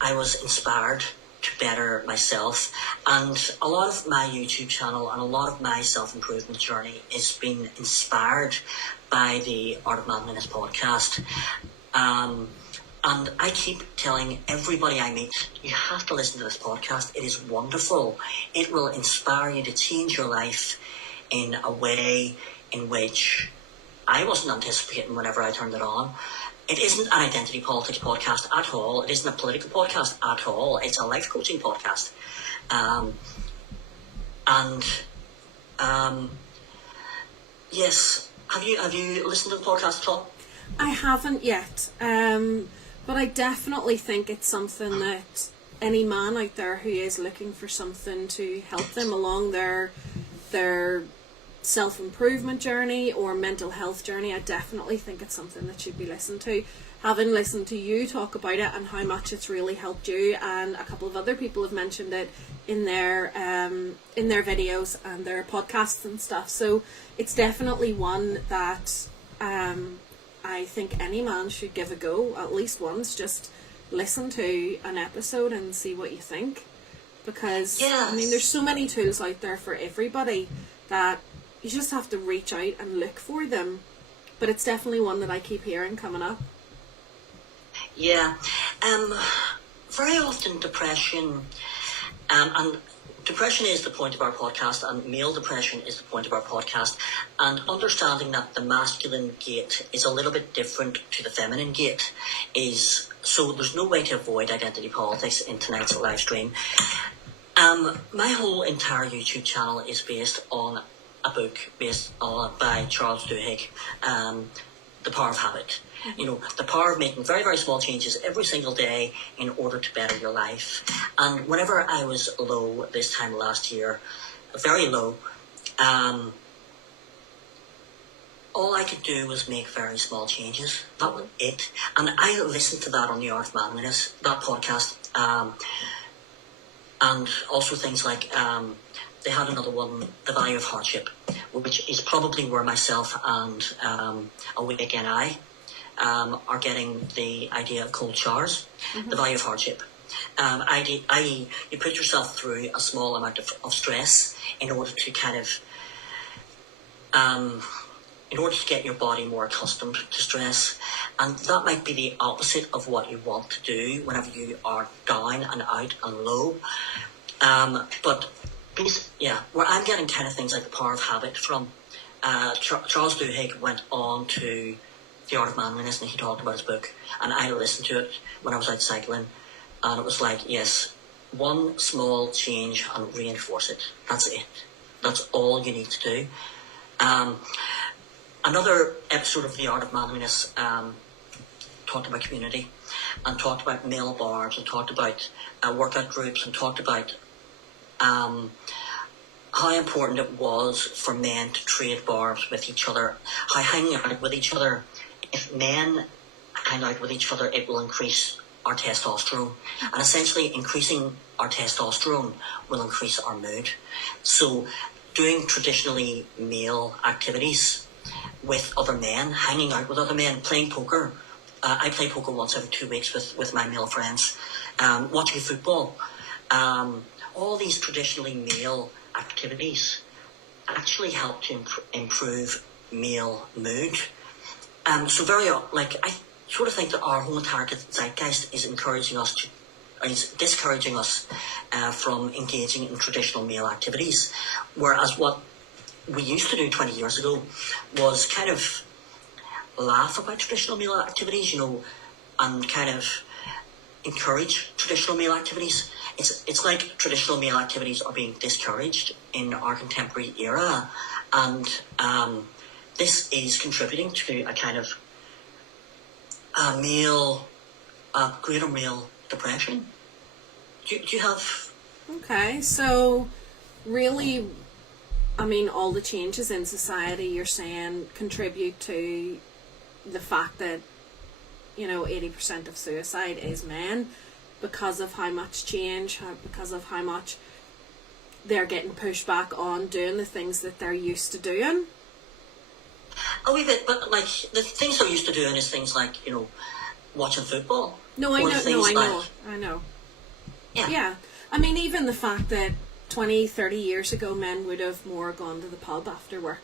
I was inspired to better myself. And a lot of my YouTube channel and a lot of my self-improvement journey has been inspired by the Art of Manliness Podcast. And I keep telling everybody I meet, you have to listen to this podcast. It is wonderful. It will inspire you to change your life in a way in which I wasn't anticipating whenever I turned it on. It isn't an identity politics podcast at all. It isn't a political podcast at all. It's a life coaching podcast. Yes. Have you listened to the podcast at all? I haven't yet. But I definitely think it's something that any man out there who is looking for something to help them along their self-improvement journey or mental health journey, I definitely think it's something that should be listened to. Having listened to you talk about it and how much it's really helped you, and a couple of other people have mentioned it in their videos and their podcasts and stuff. So it's definitely one that I think any man should give a go at least once. Just listen to an episode and see what you think, because I mean, there's so many tools out there for everybody that you just have to reach out and look for them. But it's definitely one that I keep hearing coming up. Yeah. Very often depression, and depression is the point of our podcast, and male depression is the point of our podcast, and understanding that the masculine gait is a little bit different to the feminine gait is, so there's no way to avoid identity politics in tonight's live stream. My whole entire YouTube channel is based on a book by Charles Duhigg, The Power of Habit. You know, the power of making very, very small changes every single day in order to better your life. And whenever I was low this time last year, very low, all I could do was make very small changes. That was it. And I listened to that on the Art of Manliness, that podcast, and also things like they had another one, The Value of Hardship, which is probably where myself and Awake Again I are getting the idea of cold showers. The Value of Hardship. i.e. you put yourself through a small amount of stress in order to kind of in order to get your body more accustomed to stress. And that might be the opposite of what you want to do whenever you are down and out and low. But where I'm getting kind of things like the power of habit from, Charles Duhigg went on to The Art of Manliness, and he talked about his book, and I listened to it when I was out cycling, and it was like, yes, one small change and reinforce it. That's it. That's all you need to do. Another episode of The Art of Manliness talked about community, and talked about male bars, and talked about workout groups, and talked about how important it was for men to trade barbs with each other, how hanging out with each other, if men hang out with each other, it will increase our testosterone. And essentially increasing our testosterone will increase our mood. So doing traditionally male activities with other men, hanging out with other men, playing poker. I play poker once every 2 weeks with my male friends. Watching football. All these traditionally male activities actually help to improve male mood. I sort of think that our whole entire zeitgeist is discouraging us from engaging in traditional male activities, whereas what we used to do 20 years ago was kind of laugh about traditional male activities, and kind of encourage traditional male activities. It's like traditional male activities are being discouraged in our contemporary era, and this is contributing to a kind of greater male depression. Do you have... Okay, so really, I mean, all the changes in society, you're saying, contribute to the fact that, 80% of suicide is men, because of how much change, because of how much they're getting pushed back on doing the things that they're used to doing. A wee bit, but like the things they're used to doing is things like, watching football. No, I know. Yeah. I mean, even the fact that 20, 30 years ago, men would have more gone to the pub after work.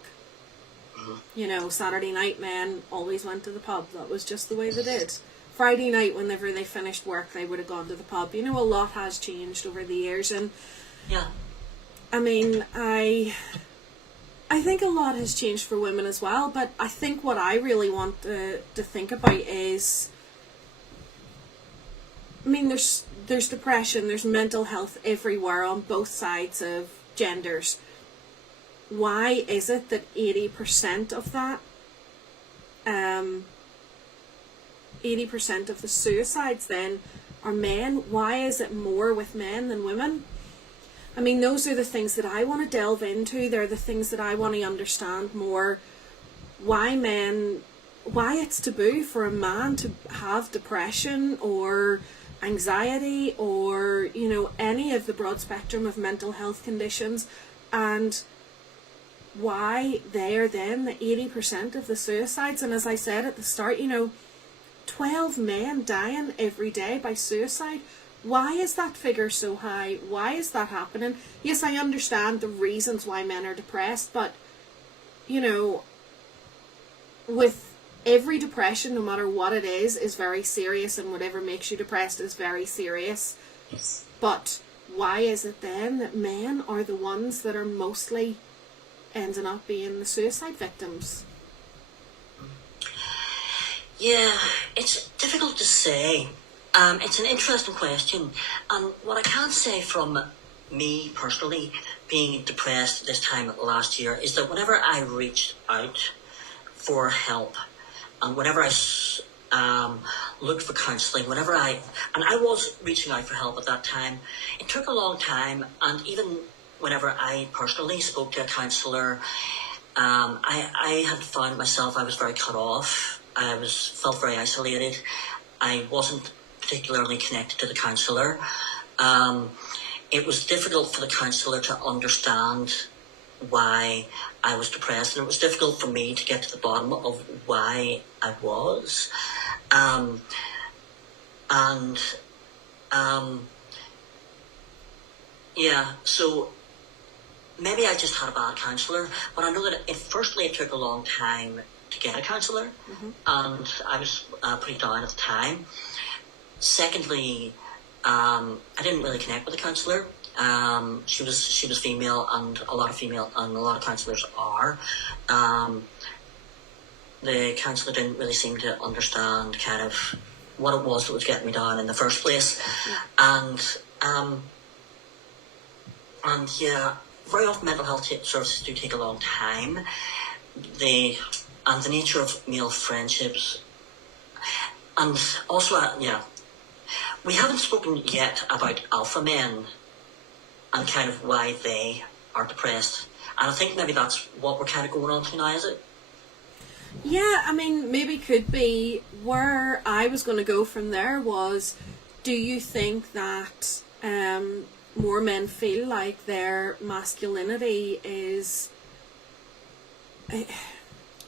Mm-hmm. Saturday night, men always went to the pub. That was just the way they did. Friday night, whenever they finished work, they would have gone to the pub. A lot has changed over the years, and yeah. I mean, I think a lot has changed for women as well, but I think what I really want to think about is, I mean, there's depression, there's mental health everywhere on both sides of genders. Why is it that 80% of that, 80% of the suicides then are men? Why is it more with men than women? I mean, those are the things that I want to delve into. They're the things that I want to understand more. Why it's taboo for a man to have depression or anxiety or, any of the broad spectrum of mental health conditions, and why they are then the 80% of the suicides. And as I said at the start, 12 men dying every day by suicide. Why is that figure so high? Why is that happening? Yes, I understand the reasons why men are depressed, but, with every depression, no matter what it is very serious, and whatever makes you depressed is very serious. Yes. But why is it then that men are the ones that are mostly ending up being the suicide victims? Yeah, it's difficult to say. It's an interesting question, and what I can say from me personally being depressed this time last year is that whenever I reached out for help, and whenever I looked for counselling, I was reaching out for help at that time, it took a long time, and even whenever I personally spoke to a counsellor, I had found myself, I was very cut off. I felt very isolated. I wasn't particularly connected to the counsellor. It was difficult for the counsellor to understand why I was depressed, and it was difficult for me to get to the bottom of why I was. Yeah, so maybe I just had a bad counsellor, but I know that firstly it took a long time to get a counsellor, and I was pretty down at the time. Secondly, I didn't really connect with the counsellor. She was female, and a lot of counsellors are. The counsellor didn't really seem to understand kind of what it was that was getting me down in the first place, and yeah, very often mental health services do take a long time. The nature of male friendships, and also we haven't spoken yet about alpha men and kind of why they are depressed. And I think maybe that's what we're kind of going on to now, is it? Yeah, I mean, maybe could be. Where I was going to go from there was, do you think that more men feel like their masculinity is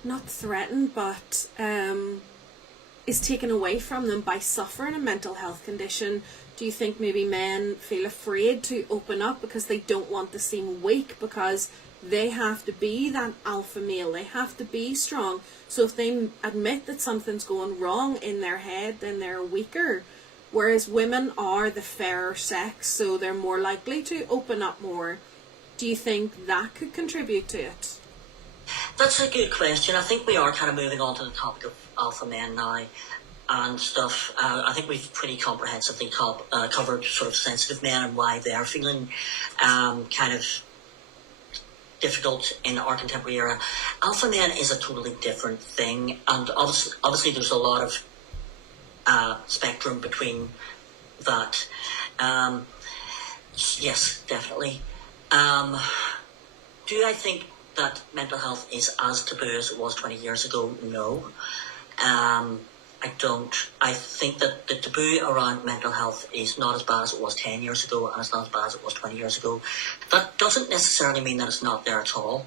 not threatened, but is taken away from them by suffering a mental health condition? Do you think maybe men feel afraid to open up because they don't want to seem weak, because they have to be that alpha male, they have to be strong? So if they admit that something's going wrong in their head, then they're weaker. Whereas women are the fairer sex, so they're more likely to open up more. Do you think that could contribute to it? That's a good question. I think we are kind of moving on to the topic of alpha men now and stuff. I think we've pretty comprehensively covered sort of sensitive men and why they're feeling kind of difficult in our contemporary era. Alpha men is a totally different thing, and obviously there's a lot of spectrum between that. Yes, definitely. Do I think that mental health is as taboo as it was 20 years ago? No. I don't. I think that the taboo around mental health is not as bad as it was 10 years ago, and it's not as bad as it was 20 years ago. That doesn't necessarily mean that it's not there at all.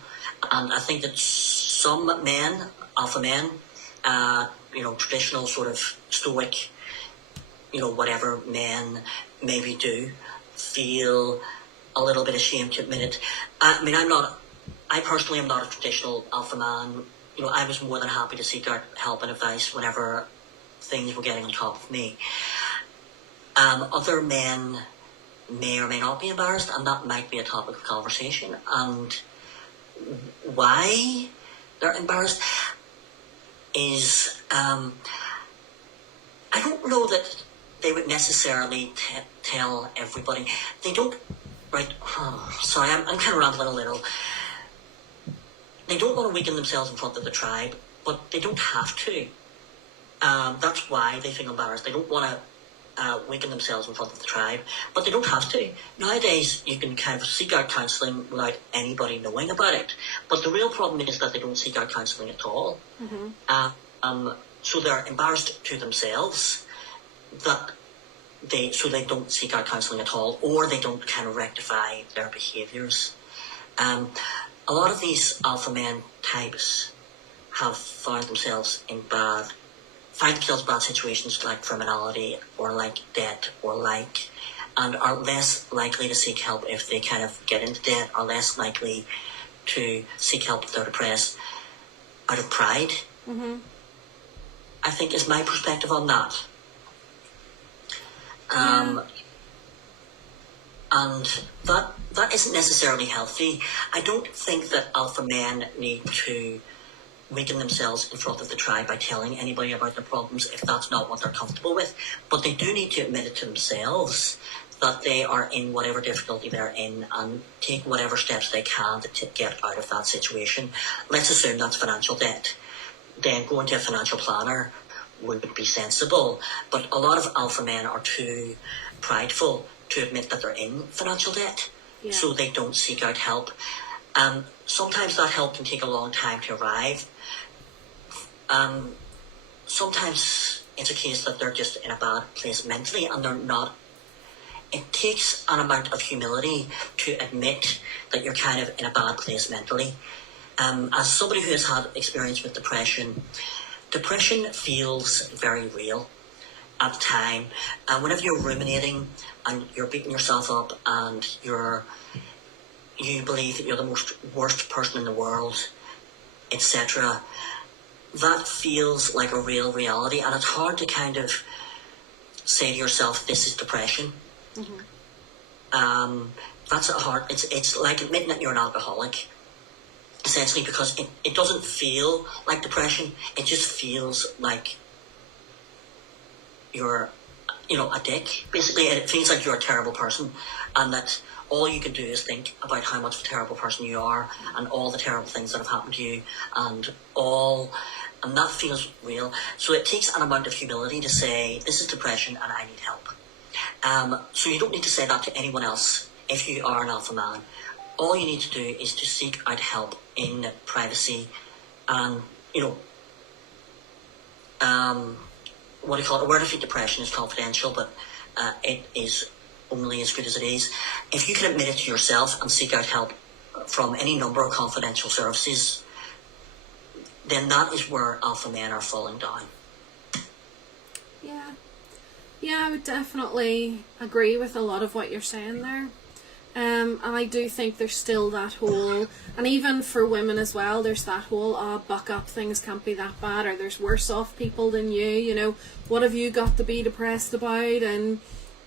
And I think that some men, alpha men, traditional sort of stoic, whatever men maybe do, feel a little bit ashamed to admit it. I personally am not a traditional alpha man. I was more than happy to seek out help and advice whenever things were getting on top of me. Other men may or may not be embarrassed, and that might be a topic of conversation. And why they're embarrassed is, I don't know that they would necessarily tell everybody. They don't, right? Sorry, I'm kind of rambling a little. They don't want to weaken themselves in front of the tribe, but they don't have to. That's why they feel embarrassed. They don't want to weaken themselves in front of the tribe, but they don't have to. Nowadays, you can kind of seek out counselling without anybody knowing about it. But the real problem is that they don't seek out counselling at all. So they're embarrassed to themselves so they don't seek out counselling at all, or they don't kind of rectify their behaviours. A lot of these alpha men types have found themselves in bad situations like criminality or like debt and are less likely to seek help if they kind of get into debt, are less likely to seek help if they're depressed out of pride. I think is my perspective on that. And that isn't necessarily healthy. I don't think that alpha men need to weaken themselves in front of the tribe by telling anybody about their problems if that's not what they're comfortable with. But they do need to admit it to themselves that they are in whatever difficulty they're in and take whatever steps they can to get out of that situation. Let's assume that's financial debt. Then going to a financial planner would be sensible. But a lot of alpha men are too prideful to admit that they're in financial debt, so they don't seek out help. Sometimes that help can take a long time to arrive. Sometimes it's a case that they're just in a bad place mentally and they're not. It takes an amount of humility to admit that you're kind of in a bad place mentally. As somebody who has had experience with depression feels very real. at the time, and whenever you're ruminating and you're beating yourself up and you believe that you're the worst person in the world, etc., that feels like a real reality, and it's hard to kind of say to yourself, this is depression. Mm-hmm. That's a hard, it's like admitting that you're an alcoholic, essentially, because it doesn't feel like depression, it just feels like you're, a dick. Basically, it feels like you're a terrible person, and that all you can do is think about how much of a terrible person you are, and all the terrible things that have happened to you, and that feels real. So it takes an amount of humility to say, this is depression and I need help. So you don't need to say that to anyone else if you are an alpha man. All you need to do is to seek out help in privacy, and, what do you call it? A word of depression is confidential, but it is only as good as it is. If you can admit it to yourself and seek out help from any number of confidential services, then that is where alpha men are falling down. Yeah, I would definitely agree with a lot of what you're saying there. And I do think there's still that whole, and even for women as well, there's that whole, buck up, things can't be that bad, or there's worse off people than you, what have you got to be depressed about? And,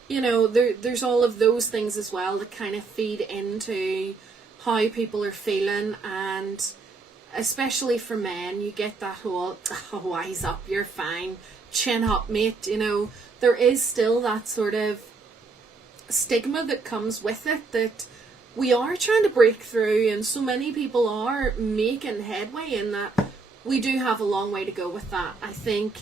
there's all of those things as well that kind of feed into how people are feeling, and especially for men, you get that whole, wise up, you're fine, chin up, mate, there is still that sort of stigma that comes with it, that we are trying to break through, and so many people are making headway in that. We do have a long way to go with that. I think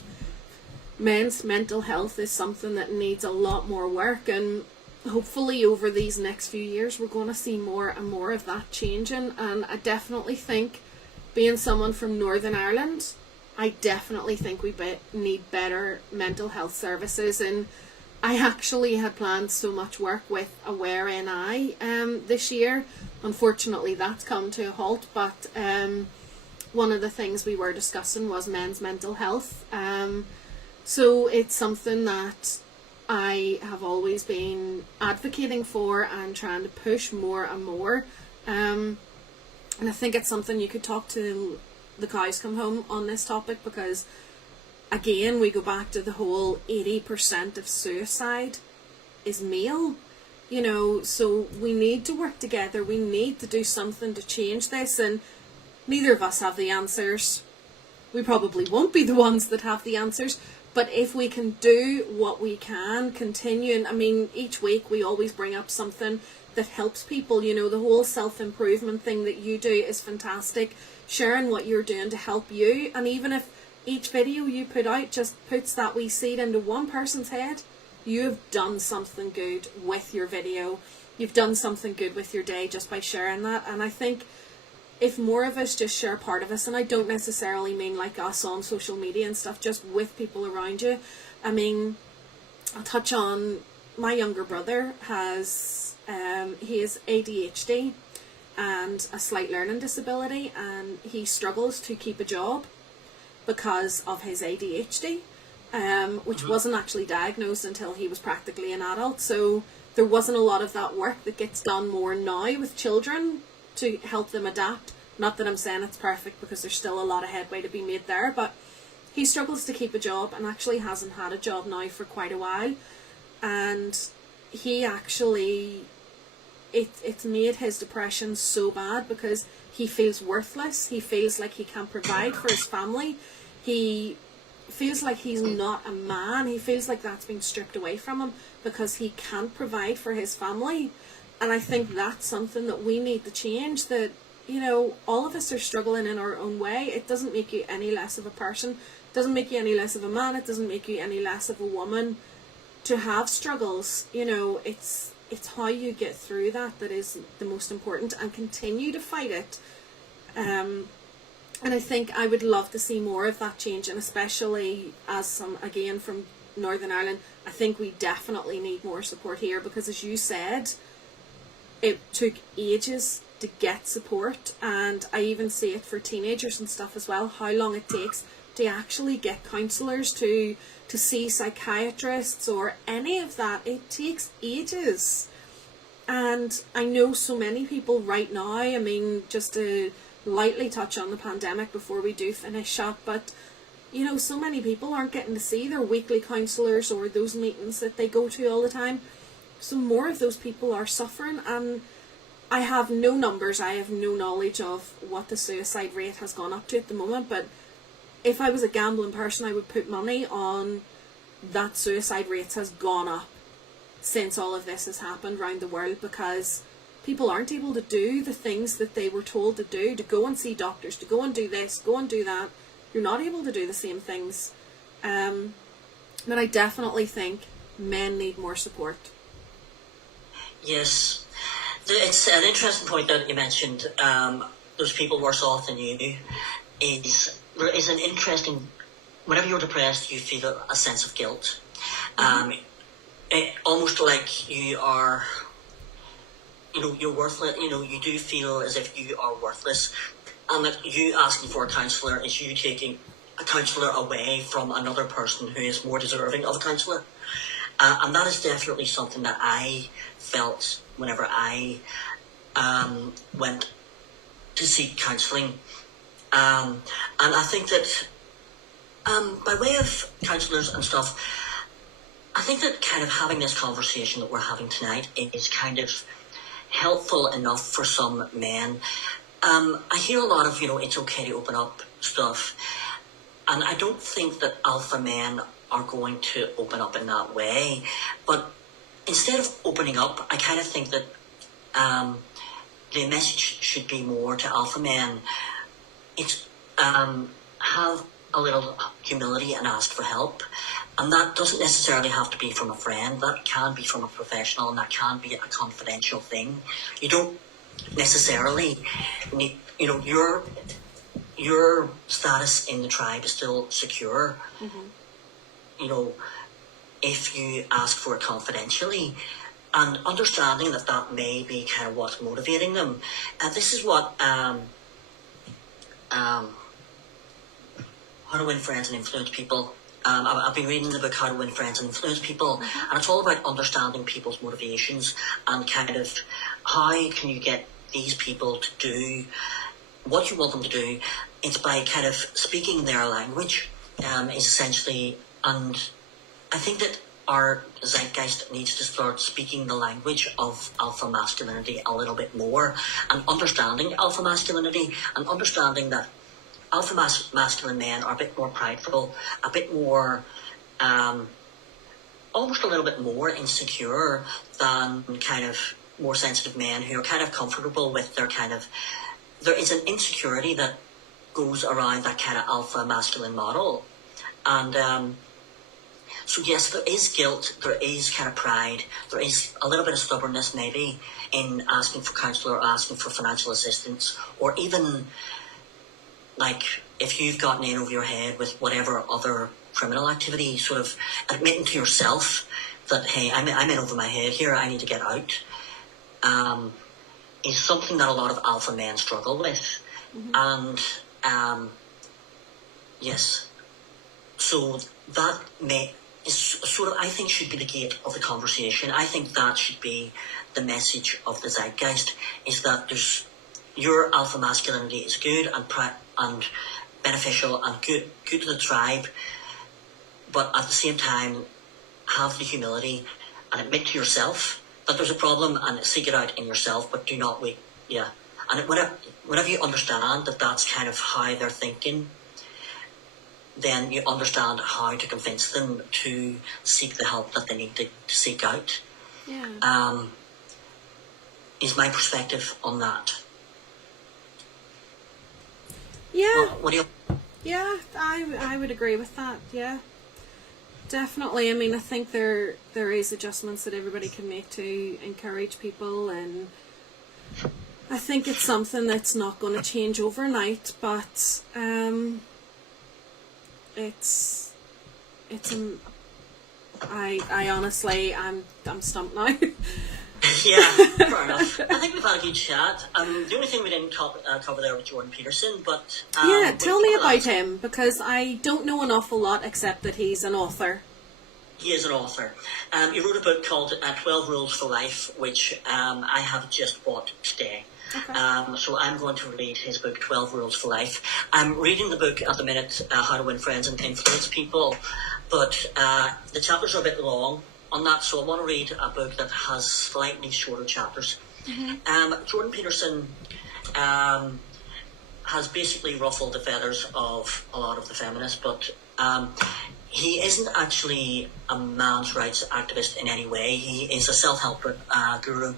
men's mental health is something that needs a lot more work, and hopefully over these next few years we're going to see more and more of that changing. And I definitely think, being someone from Northern Ireland, I definitely think we need better mental health services. And I actually had planned so much work with Aware NI this year. Unfortunately, that's come to a halt, but one of the things we were discussing was men's mental health. So it's something that I have always been advocating for and trying to push more and more. And I think it's something you could talk to the cows come home on this topic, because again, we go back to the whole 80% of suicide is male, so we need to work together. We need to do something to change this, and neither of us have the answers. We probably won't be the ones that have the answers, but if we can do what we can, continue, and each week we always bring up something that helps people, the whole self-improvement thing that you do is fantastic, sharing what you're doing to help you, and even if each video you put out just puts that wee seed into one person's head, you've done something good with your video. You've done something good with your day just by sharing that. And I think if more of us just share part of us, and I don't necessarily mean like us on social media and stuff, just with people around you. I'll touch on my younger brother has he has ADHD and a slight learning disability, and he struggles to keep a job because of his ADHD, which wasn't actually diagnosed until he was practically an adult. So there wasn't a lot of that work that gets done more now with children to help them adapt. Not that I'm saying it's perfect, because there's still a lot of headway to be made there, but he struggles to keep a job and actually hasn't had a job now for quite a while. And he actually, it's made his depression so bad because he feels worthless. He feels like he can't provide for his family. He feels like he's not a man. He feels like that's been stripped away from him because he can't provide for his family. And I think that's something that we need to change, that, all of us are struggling in our own way. It doesn't make you any less of a person. It doesn't make you any less of a man. It doesn't make you any less of a woman to have struggles. It's how you get through that is the most important, and continue to fight it. And I think I would love to see more of that change, and especially as again from Northern Ireland, I think we definitely need more support here, because as you said, it took ages to get support, and I even see it for teenagers and stuff as well, how long it takes to actually get counsellors, to see psychiatrists or any of that. It takes ages. And I know so many people right now, I mean, just to lightly touch on the pandemic before we do finish up, but you know, so many people aren't getting to see their weekly counsellors or those meetings that they go to all the time. So more of those people are suffering, and I have no numbers, I have no knowledge of what the suicide rate has gone up to at the moment, but if I was a gambling person, I would put money on that suicide rate has gone up since all of this has happened around the world, because people aren't able to do the things that they were told to do, to go and see doctors, to go and do this, go and do that. You're not able to do the same things. But I definitely think men need more support. Yes. It's an interesting point that you mentioned, those people worse off than you, there is an interesting, whenever you're depressed, you feel a sense of guilt. Almost like you are, you're worthless, you do feel as if you are worthless, and that you asking for a counsellor is you taking a counsellor away from another person who is more deserving of a counsellor. And that is definitely something that I felt whenever I went to seek counselling. And I think that by way of counsellors and stuff, I think that kind of having this conversation that we're having tonight is kind of helpful enough for some men. I hear a lot of, it's okay to open up stuff. And I don't think that alpha men are going to open up in that way. But instead of opening up, I kind of think that the message should be more to alpha men. It's have a little humility and ask for help. And that doesn't necessarily have to be from a friend. That can be from a professional, and that can be a confidential thing. You don't necessarily need, your status in the tribe is still secure. If you ask for it confidentially, and understanding that may be kind of what's motivating them. This is what How to Win Friends and Influence People. I've been reading the book How to Win Friends and Influence People, and it's all about understanding people's motivations and kind of how can you get these people to do what you want them to do. It's by kind of speaking their language, is essentially, and I think that our zeitgeist needs to start speaking the language of alpha masculinity a little bit more, and understanding alpha masculinity, and understanding that alpha masculine men are a bit more prideful, a bit more, almost a little bit more insecure than kind of more sensitive men who are kind of comfortable with their kind of, there is an insecurity that goes around that kind of alpha masculine model. And so yes, there is guilt, there is kind of pride, there is a little bit of stubbornness maybe in asking for counsel or asking for financial assistance, or even like if you've gotten in over your head with whatever other criminal activity, sort of admitting to yourself that, hey, I'm in over my head here, I need to get out, is something that a lot of alpha men struggle with. And yes, so that is sort of, I think, should be the gate of the conversation. I think that should be the message of the zeitgeist, is that your alpha masculinity is good and beneficial and good to the tribe, but at the same time have the humility and admit to yourself that there's a problem and seek it out in yourself, but do not wait. Yeah. And whenever you understand that that's kind of how they're thinking, then you understand how to convince them to seek the help that they need to seek out. Yeah. Is my perspective on that. Yeah. What do you? Yeah, I would agree with that. Yeah, definitely. I mean, I think there is adjustments that everybody can make to encourage people, and I think it's something that's not going to change overnight. But I honestly, I'm stumped now. Yeah, fair enough. I think we've had a good chat. The only thing we didn't cover there was Jordan Peterson, but... yeah, tell me about him, because I don't know an awful lot except that he's an author. He is an author. He wrote a book called 12 Rules for Life, which I have just bought today. Okay. So I'm going to read his book, 12 Rules for Life. I'm reading the book at the minute, How to Win Friends and Influence People, but the chapters are a bit long on that, so I want to read a book that has slightly shorter chapters. Mm-hmm. Jordan Peterson has basically ruffled the feathers of a lot of the feminists, but he isn't actually a man's rights activist in any way. He is a self-help guru,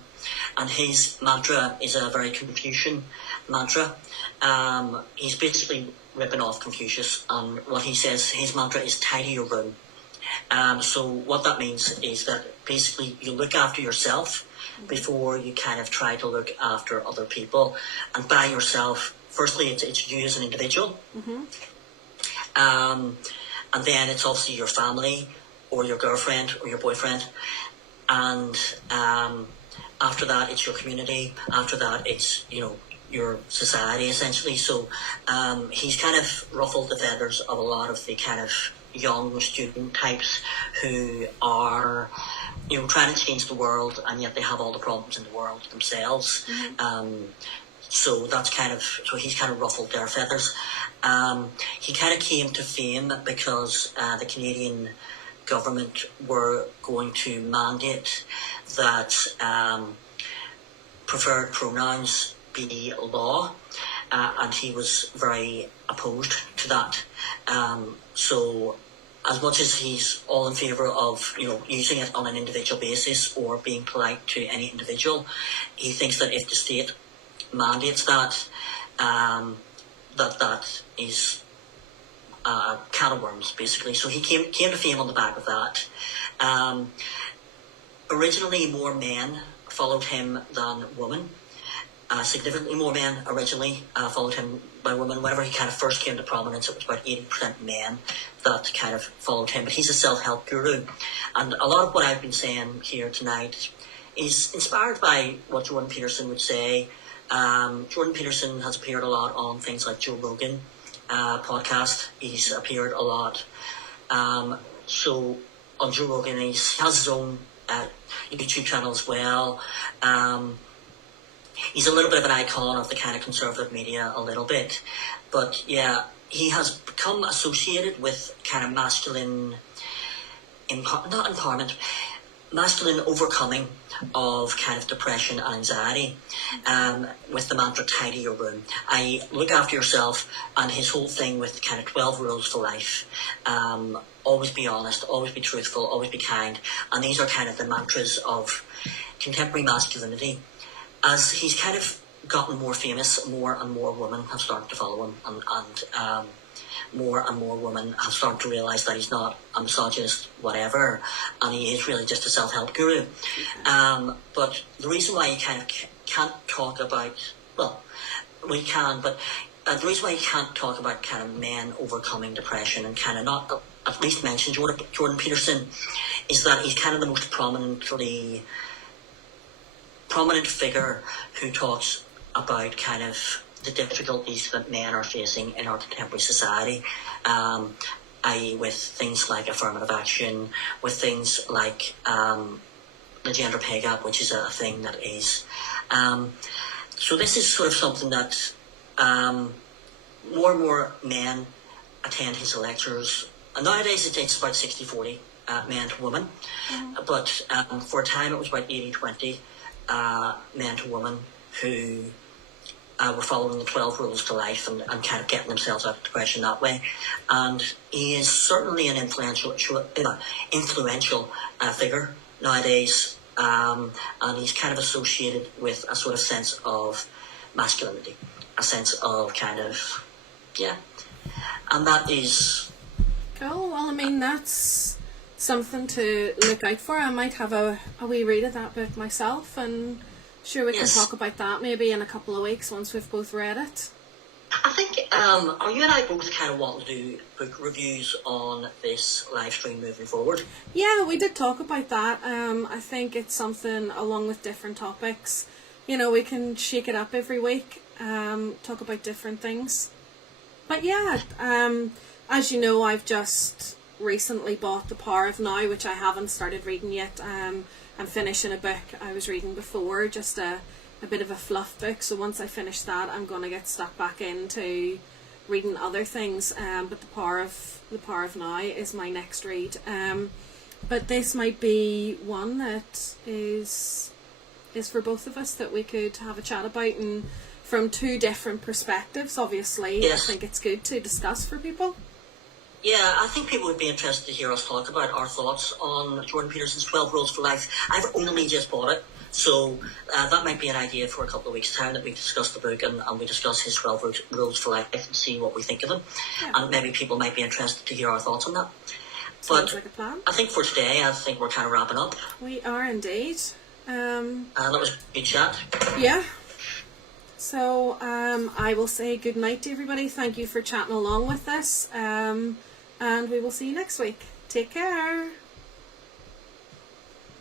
and his mantra is a very Confucian mantra. He's basically ripping off Confucius, and what he says, his mantra is tidy your room. So what that means is that basically you look after yourself before you kind of try to look after other people. And by yourself, firstly, it's you as an individual. Mm-hmm. And then it's obviously your family or your girlfriend or your boyfriend. And after that, it's your community. After that, it's, your society, essentially. So he's kind of ruffled the feathers of a lot of the kind of young student types who are, trying to change the world, and yet they have all the problems in the world themselves. Mm-hmm. So he's kind of ruffled their feathers. He kind of came to fame because the Canadian government were going to mandate that preferred pronouns be law, and he was very opposed to that. So as much as he's all in favour of, using it on an individual basis or being polite to any individual, he thinks that if the state mandates that, that is a can of worms, basically. So he came to fame on the back of that. Originally, more men followed him than women. Significantly more men originally followed him by women. Whenever he kind of first came to prominence, it was about 80% men that kind of followed him. But he's a self-help guru. And a lot of what I've been saying here tonight is inspired by what Jordan Peterson would say. Jordan Peterson has appeared a lot on things like Joe Rogan podcast. He's appeared a lot. So on Joe Rogan, he has his own YouTube channel as well. He's a little bit of an icon of the kind of conservative media, a little bit. But yeah, he has become associated with kind of masculine, masculine overcoming of kind of depression and anxiety, with the mantra tidy your room. I look after yourself, and his whole thing with kind of 12 rules for life. Always be honest, always be truthful, always be kind. And these are kind of the mantras of contemporary masculinity. As he's kind of gotten more famous, more and more women have started to follow him, and more and more women have started to realise that he's not a misogynist, whatever, and he is really just a self-help guru. But the reason why he kind of can't talk about, we can, but the reason why he can't talk about kind of men overcoming depression and kind of not at least mention Jordan Peterson is that he's kind of the most prominent figure who talks about kind of the difficulties that men are facing in our contemporary society, i.e. with things like affirmative action, with things like the gender pay gap, which is a thing that is. So this is sort of something that more and more men attend his lectures. And nowadays it's about 60-40 men to women, but for a time it was about 80-20 men to women who were following the 12 rules to life and kind of getting themselves out of depression that way. And he is certainly an influential figure nowadays, and he's kind of associated with a sort of sense of masculinity, a sense of kind of, and that is... Oh, well, I mean, that's something to look out for. I might have a wee read of that book myself, and sure we can talk about that maybe in a couple of weeks once we've both read it. I think, are you and I both kind of wanting to do book reviews on this live stream moving forward? Yeah, we did talk about that. I think it's something along with different topics. You know, we can shake it up every week, talk about different things. But yeah, as you know, I've just recently bought The Power of Now, which I haven't started reading yet. I'm finishing a book I was reading before, just a bit of a fluff book. So once I finish that, I'm going to get stuck back into reading other things. But The Power of Now is my next read. But this might be one that is for both of us that we could have a chat about, and from two different perspectives, obviously. Yes. I think it's good to discuss for people. Yeah, I think people would be interested to hear us talk about our thoughts on Jordan Peterson's 12 Rules for Life. I've only just bought it, so that might be an idea for a couple of weeks' time, that we discuss the book and we discuss his 12 Rules for Life and see what we think of them. Yeah. And maybe people might be interested to hear our thoughts on that. Sounds like a plan. I think for today, I think we're kind of wrapping up. We are indeed. And that was a good chat. Yeah. So I will say good night to everybody. Thank you for chatting along with us. And we will see you next week. Take care.